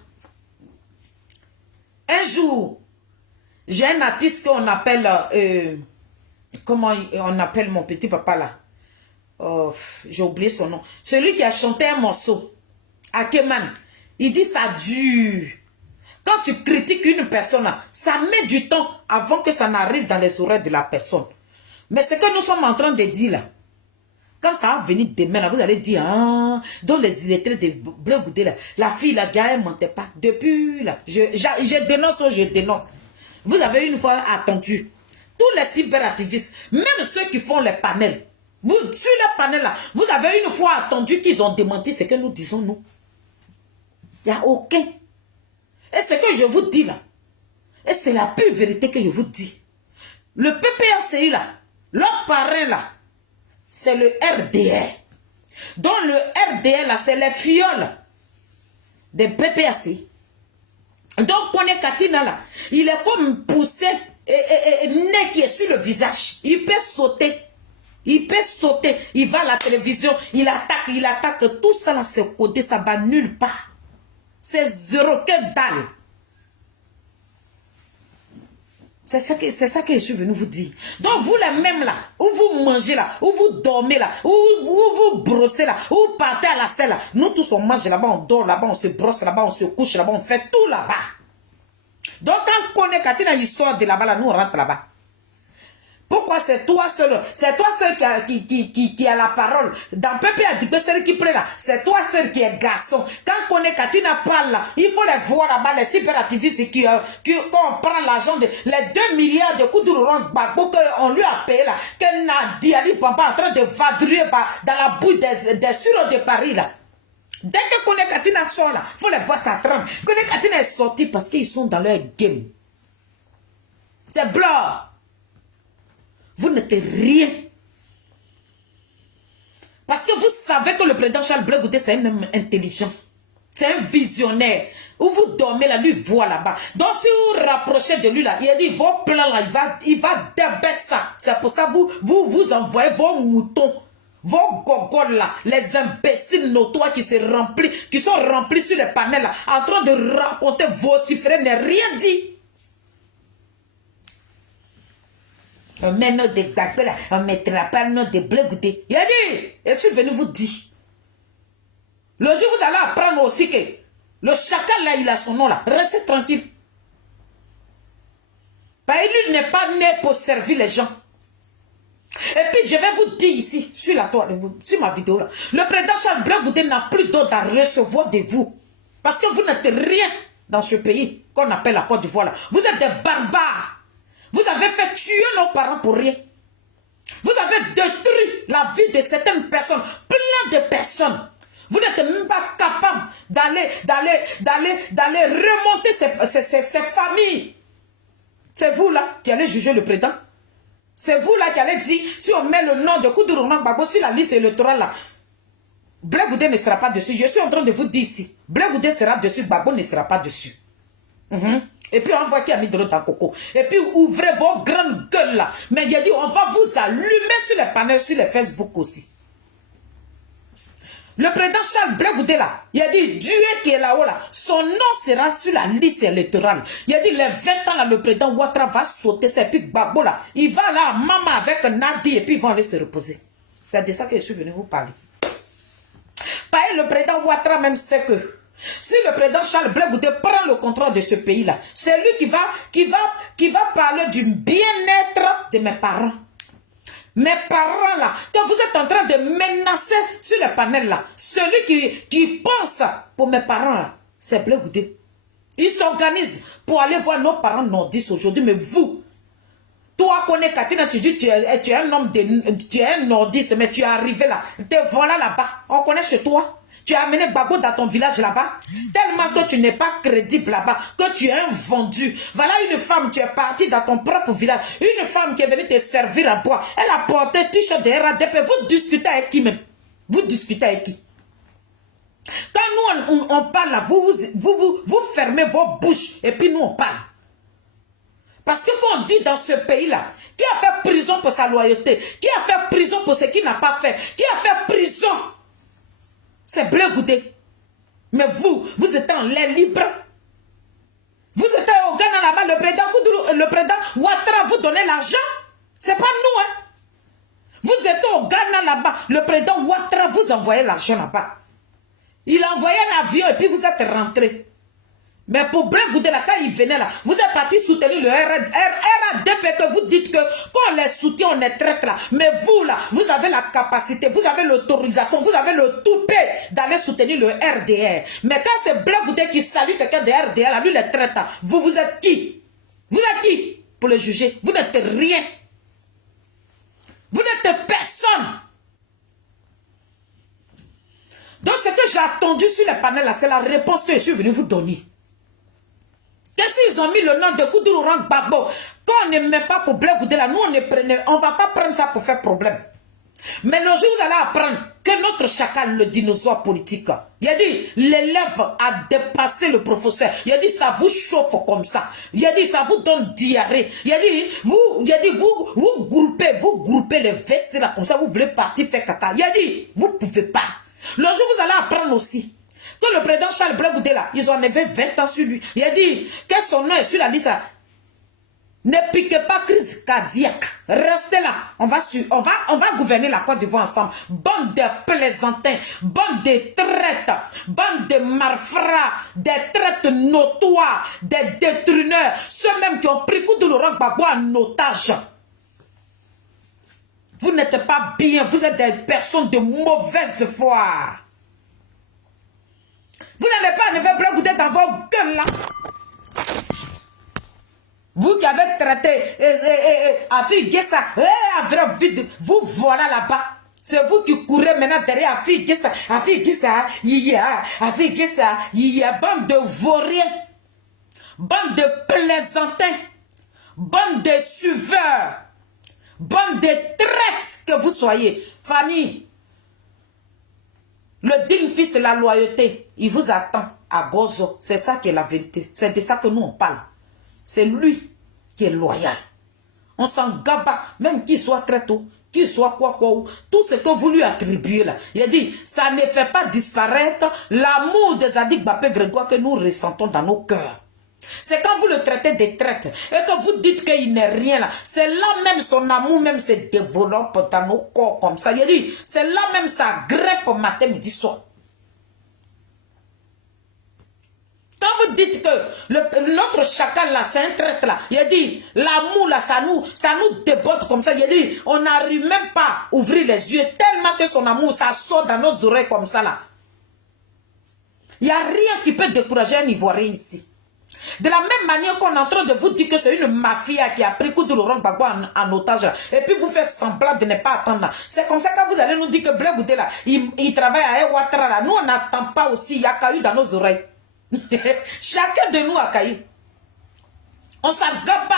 Un jour, j'ai un artiste qu'on appelle... comment on appelle mon petit papa là? Oh, j'ai oublié son nom. Celui qui a chanté un morceau. Akeman. Il dit ça dure. Quand tu critiques une personne là, ça met du temps avant que ça n'arrive dans les oreilles de la personne. Mais ce que nous sommes en train de dire là, quand ça va venir demain là, vous allez dire, ah, dans les illettrés de Bleu Goudé là, la fille là, elle ne mentait pas. Depuis là, je dénonce ou je dénonce. Vous avez une fois attendu. Tous les cyberactivistes, même ceux qui font les panels, sur les panels là, vous avez une fois attendu qu'ils ont démenti ce que nous disons nous. Il n'y a aucun. Et ce que je vous dis là, et c'est la pure vérité que je vous dis. Le PPACI là, leur parrain là, c'est le RDR. Donc le RDR là, c'est les fioles des PPACI. Donc Koné Katina là, il est comme poussé et nez qui est sur le visage. Il peut sauter. Il peut sauter. Il va à la télévision. Il attaque. Tout ça là, c'est codé. Ça va nulle part. C'est zéro que dalle. C'est ça que je suis venu vous dire. Donc vous les mêmes là, où vous mangez là, où vous dormez là, où vous brossez là, où vous partez à la selle là. Nous tous on mange là-bas, on dort là-bas, on se brosse là-bas, on se couche là-bas, on fait tout là-bas. Donc quand Koné Katina il sort de là-bas, là, nous on rentre là-bas. Pourquoi c'est toi seul? C'est toi seul qui a la parole. Dans Pépé a dit que c'est qui prend là. C'est toi seul qui est garçon. Quand Koné Katina parle là, il faut les voir là-bas, les cyberactivistes qu'on prend l'argent de les 2 milliards de coups de Gbagbo qu'on lui a payé là. Que Nadia Ali Bamba en train de vadrouiller dans la bouille des sureaux de Paris là. Dès que Koné Katina sort là, il faut les voir sa trame. Koné Katina est sorti parce qu'ils sont dans leur game. C'est blanc. Vous n'êtes rien. Parce que vous savez que le président Charles Blé Goudé, c'est un homme intelligent. C'est un visionnaire. Où vous dormez là, lui voit là-bas. Donc si vous rapprochez de lui là, il a dit vos plans là, il va débaisser ça. C'est pour ça que vous envoyez vos moutons, vos gogoles là, les imbéciles notoires qui sont remplis sur les panels là, en train de raconter vos chiffres, n'a rien dit. On met nos de Gbagbo là, on mettra pas nos de Blé Goudé. Il a dit, je suis venu vous dire. Le jour vous allez apprendre aussi que le chacal là, il a son nom là. Restez tranquille. Parce que lui n'est pas né pour servir les gens. Et puis je vais vous dire ici, sur ma vidéo là, le président Charles Blé Goudé n'a plus d'ordre à recevoir de vous. Parce que vous n'êtes rien dans ce pays qu'on appelle la Côte d'Ivoire là. Vous êtes des barbares. Vous avez fait tuer nos parents pour rien. Vous avez détruit la vie de certaines personnes, plein de personnes. Vous n'êtes même pas capable d'aller remonter ces familles. C'est vous là qui allez juger le président. C'est vous là qui allez dire, si on met le nom de Koudou Gbagbo sur la liste électorale là, Blé Goudé ne sera pas dessus. Je suis en train de vous dire ici, Blé Goudé sera dessus, Gbagbo ne sera pas dessus. Et puis on voit qu'il y a mis de l'eau dans coco. Et puis ouvrez vos grandes gueules là. Mais j'ai dit, on va vous allumer sur les panels, sur les Facebook aussi. Le président Charles Blé Goudé là, il a dit, Dieu qui est là-haut là, son nom sera sur la liste électorale. Il a dit, les 20 ans là, le président Ouattara va sauter, et puis Gbagbo là, il va là, maman avec Nadi, et puis ils vont aller se reposer. C'est de ça que je suis venu vous parler. Pareil, le président Ouattara même sait que si le président Charles Blé Goudé prend le contrôle de ce pays-là, c'est lui qui va parler du bien-être de mes parents. Mes parents là, que vous êtes en train de menacer sur le panel là, celui qui pense pour mes parents là, c'est Blé Goudé. Ils s'organisent pour aller voir nos parents nordistes aujourd'hui, mais vous, toi, connais Katina, tu dis tu es un homme tu es un nordiste, mais tu es arrivé là, te voilà là-bas, on connaît chez toi. Tu as amené Gbagbo dans ton village là-bas, tellement que tu n'es pas crédible là-bas, que tu es un vendu. Voilà une femme, tu es partie dans ton propre village, une femme qui est venue te servir à boire, elle a porté t-shirt de RADP, vous discutez avec qui même? Vous discutez avec qui? Quand nous on parle là, vous fermez vos bouches et puis nous on parle. Parce que quand on dit dans ce pays-là, qui a fait prison pour sa loyauté, qui a fait prison pour ce qu'il n'a pas fait, qui a fait prison, c'est Blé Goudé. Mais vous êtes en l'air libre. Vous êtes au Ghana là-bas, le président Ouattara vous donnez l'argent. C'est pas nous, hein. Vous êtes au Ghana là-bas, le président Ouattara vous envoyez l'argent là-bas. Il a envoyé un avion et puis vous êtes rentré. Mais pour Blé Goudé là, quand il venait là, vous êtes parti soutenir le RADP que vous dites que quand on les soutient, on les traite là. Mais vous là, vous avez la capacité, vous avez l'autorisation, vous avez le toupet d'aller soutenir le RDR. Mais quand c'est Blé Goudé qui salue quelqu'un de RDR là, lui les traite là. Vous êtes qui? Vous êtes qui pour le juger? Vous n'êtes rien. Vous n'êtes personne. Donc ce que j'ai attendu sur les panels là, c'est la réponse que je suis venu vous donner. Qu'est-ce qu'ils ont mis le nom de Koudoulou Gbagbo? Quand on ne met pas pour Blé Goudé là, nous on ne va pas prendre ça pour faire problème. Mais le jour où vous allez apprendre que notre chacal, le dinosaure politique, il a dit, l'élève a dépassé le professeur. Il a dit, ça vous chauffe comme ça. Il a dit, ça vous donne diarrhée. Il a dit, vous groupez les vestes là comme ça, vous voulez partir faire caca. Il a dit, vous ne pouvez pas. Le jour où vous allez apprendre aussi que le président Charles Blé Goudé là, ils ont enlevé 20 ans sur lui. Il a dit que son nom est sur la liste là. Ne piquez pas crise cardiaque. Restez là. On va gouverner la Côte d'Ivoire ensemble. Bande de plaisantins, bande de traites, bande de malfrats, des traites notoires, des détruineurs, ceux même qui ont pris Koudoulou Gbagbo en otage. Vous n'êtes pas bien, vous êtes des personnes de mauvaise foi. Vous n'allez pas enlever Blé Goudé dans vos gueules là. Vous qui avez traité Afi Gessa, vous voilà là-bas. C'est vous qui courez maintenant derrière Afi Gessa, bande de vauriens, bande de plaisantins, bande de suiveurs, bande de traites que vous soyez. Famille, le digne fils de la loyauté, il vous attend à Gozo. C'est ça qui est la vérité. C'est de ça que nous on parle. C'est lui qui est loyal. On s'en gaba, même qu'il soit très tôt, qu'il soit quoi, tout ce que vous lui attribuez là. Il a dit, ça ne fait pas disparaître l'amour des Zadig Bapé Grégoire que nous ressentons dans nos cœurs. C'est quand vous le traitez de traite et que vous dites qu'il n'est rien là. C'est là même son amour même se développe dans nos corps comme ça. Il a dit, c'est là même ça grèpe matin, midi, soir. Quand vous dites que notre chacal là, c'est un traître là, il a dit, l'amour là, ça nous déborde comme ça. Il a dit, on n'arrive même pas à ouvrir les yeux tellement que son amour, ça sort dans nos oreilles comme ça là. Il n'y a rien qui peut décourager un Ivoirien ici. De la même manière qu'on est en train de vous dire que c'est une mafia qui a pris Koudoulou Gbagbo en otage là, et puis vous faites semblant de ne pas attendre là. C'est comme ça que vous allez nous dire que Blé Goudé là, il travaille à Ouattara là. Nous on n'attend pas aussi, il y a caillou dans nos oreilles. Chacun de nous a caillou. On s'agabe pas.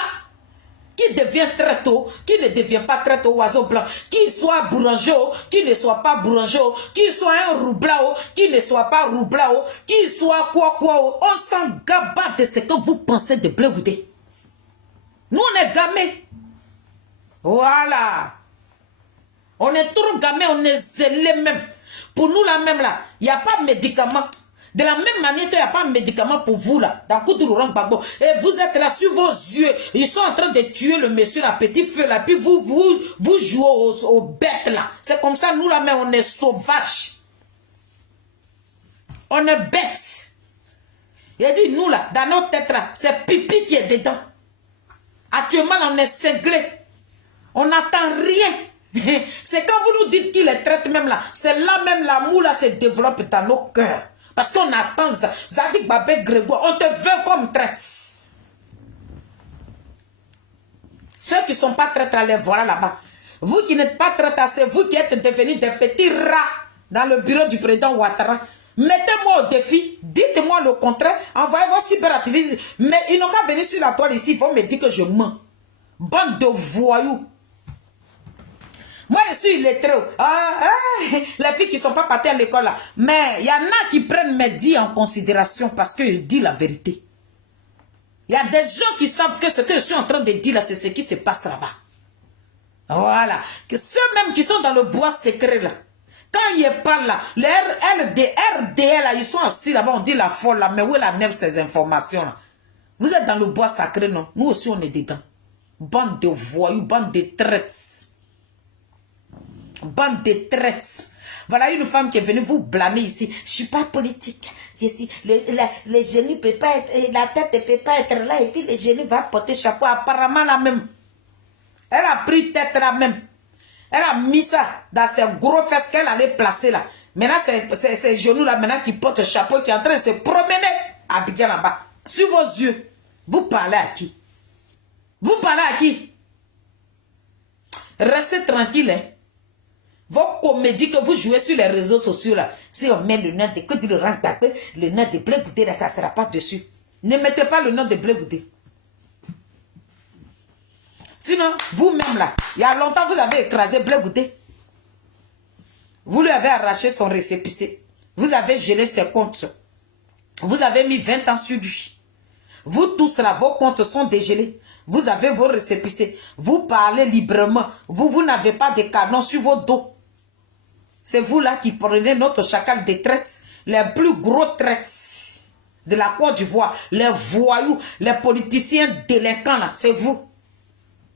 Qui devient très tôt, qui ne devient pas très tôt oiseau blanc, qui soit boulanger, qui ne soit pas boulanger, qui soit un roublao, qui ne soit pas roublao, qui soit quoi, on s'en gabe de ce que vous pensez de Blé Goudé. Nous on est gamés. Voilà. On est trop gamés, on est zélés même. Pour nous là même là, il n'y a pas de médicament. De la même manière qu'il n'y a pas de médicament pour vous là, dans Koudoulou Gbagbo, et vous êtes là sur vos yeux, ils sont en train de tuer le monsieur à petit feu là, puis vous jouez aux bêtes là. C'est comme ça, nous là, mais on est sauvages. On est bêtes. Il a dit, nous là, dans notre tête là, c'est pipi qui est dedans. Actuellement, on est cinglés. On n'attend rien. C'est quand vous nous dites qu'il les traite même là. C'est là même l'amour là se développe dans nos cœurs. Parce qu'on attend Zadig Babé Grégoire. On te veut comme traite. Ceux qui ne sont pas traités, les voilà là-bas. Vous qui n'êtes pas traités, c'est vous qui êtes devenus des petits rats dans le bureau du président Ouattara. Mettez-moi au défi, dites-moi le contraire, envoyez vos cyberactivistes. Mais ils n'ont qu'à venir sur la toile ici, ils vont me dire que je mens. Bande de voyous. Moi, je suis illettré. Les filles qui ne sont pas parties à l'école là. Mais il y en a qui prennent mes dits en considération parce que je dis la vérité. Il y a des gens qui savent que ce que je suis en train de dire là, c'est ce qui se passe là-bas. Voilà. Que ceux-mêmes qui sont dans le bois secret là, quand ils parlent là, les RDL là, ils sont assis là-bas, on dit la folle là, mais où est la nef ces informations là? Vous êtes dans le bois sacré, non? Nous aussi on est dedans. Bande de voyous, bande de traites. Bande de traites. Voilà une femme qui est venue vous blâmer ici. Je ne suis pas politique. Les genoux ne peuvent pas être, la tête ne peut pas être là et puis les genoux vont porter chapeau. Apparemment la même. Elle a pris tête la même. Elle a mis ça dans ses gros fesses qu'elle allait placer là. Maintenant, c'est ces genoux là maintenant qui portent chapeau, qui est en train de se promener à Abidjan là-bas. Sur vos yeux, vous parlez à qui? Vous parlez à qui? Restez tranquille, hein. Vos comédies que vous jouez sur les réseaux sociaux là, si on met le nom de Côte de Laurent Gbagbo, le nom de Blé Goudé là, ça ne sera pas dessus. Ne mettez pas le nom de Blé Goudé. Sinon, vous-même là, il y a longtemps vous avez écrasé Blé Goudé. Vous lui avez arraché son récépissé. Vous avez gelé ses comptes. Vous avez mis 20 ans sur lui. Vous tous là, vos comptes sont dégelés. Vous avez vos récépissés. Vous parlez librement. Vous n'avez pas de canon sur vos dos. C'est vous là qui prenez notre chacal de traites, les plus gros traites de la Côte d'Ivoire, les voyous, les politiciens délinquants là, c'est vous.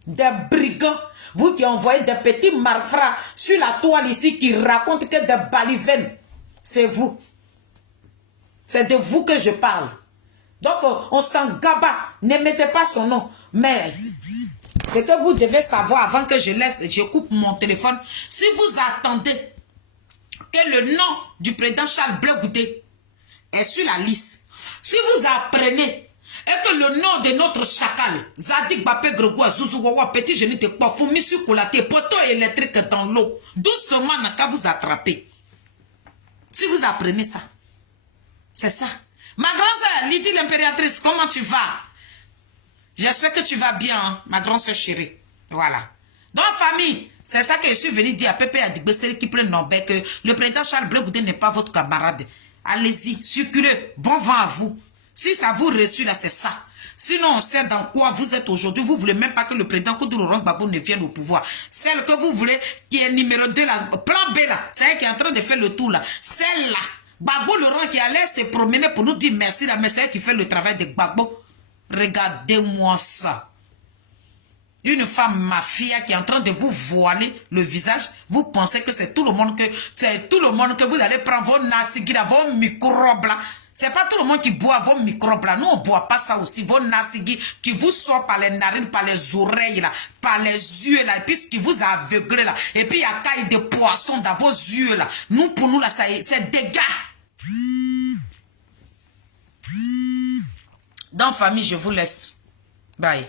Des brigands, vous qui envoyez des petits malfrats sur la toile ici qui racontent que des balivernes, c'est vous. C'est de vous que je parle. Donc on s'en gaba, ne mettez pas son nom, mais ce que vous devez savoir avant que je coupe mon téléphone, si vous attendez que le nom du président Charles Blé Goudé est sur la liste. Si vous apprenez et que le nom de notre chacal, Zadig Babé Grégoire, Zouzouwawa, Petit Génie de quoi, Foumi sur Kolaté, poteau électrique dans l'eau, doucement n'a qu'à vous attraper. Si vous apprenez ça, c'est ça. Ma grande soeur, Lydie l'impératrice, comment tu vas? J'espère que tu vas bien, hein, ma grande soeur chérie. Voilà. Donc, famille, c'est ça que je suis venu dire à Pépé Adigbesseri qui prend Nombé, que le président Charles Blé Goudé n'est pas votre camarade. Allez-y, circulez, bon vent à vous. Si ça vous reçu là, c'est ça. Sinon, on sait dans quoi vous êtes aujourd'hui. Vous ne voulez même pas que le président Côte de Laurent Gbagbo ne vienne au pouvoir. Celle que vous voulez, qui est numéro 2 là, plan B là, c'est elle qui est en train de faire le tour là. Celle-là, Gbagbo Laurent qui allait se promener pour nous dire merci là, mais c'est elle qui fait le travail de Gbagbo. Regardez-moi ça. Une femme mafia qui est en train de vous voiler le visage, vous pensez que c'est tout le monde que vous allez prendre vos nassigis, vos microbes là. C'est pas tout le monde qui boit vos microbes là. Nous on boit pas ça aussi. Vos nassigis qui vous sortent par les narines, par les oreilles là, par les yeux là, et puis ce qui vous a aveuglé là. Et puis il y a caille de poisson dans vos yeux là. Nous pour nous là, c'est dégâts. Dans famille, je vous laisse. Bye.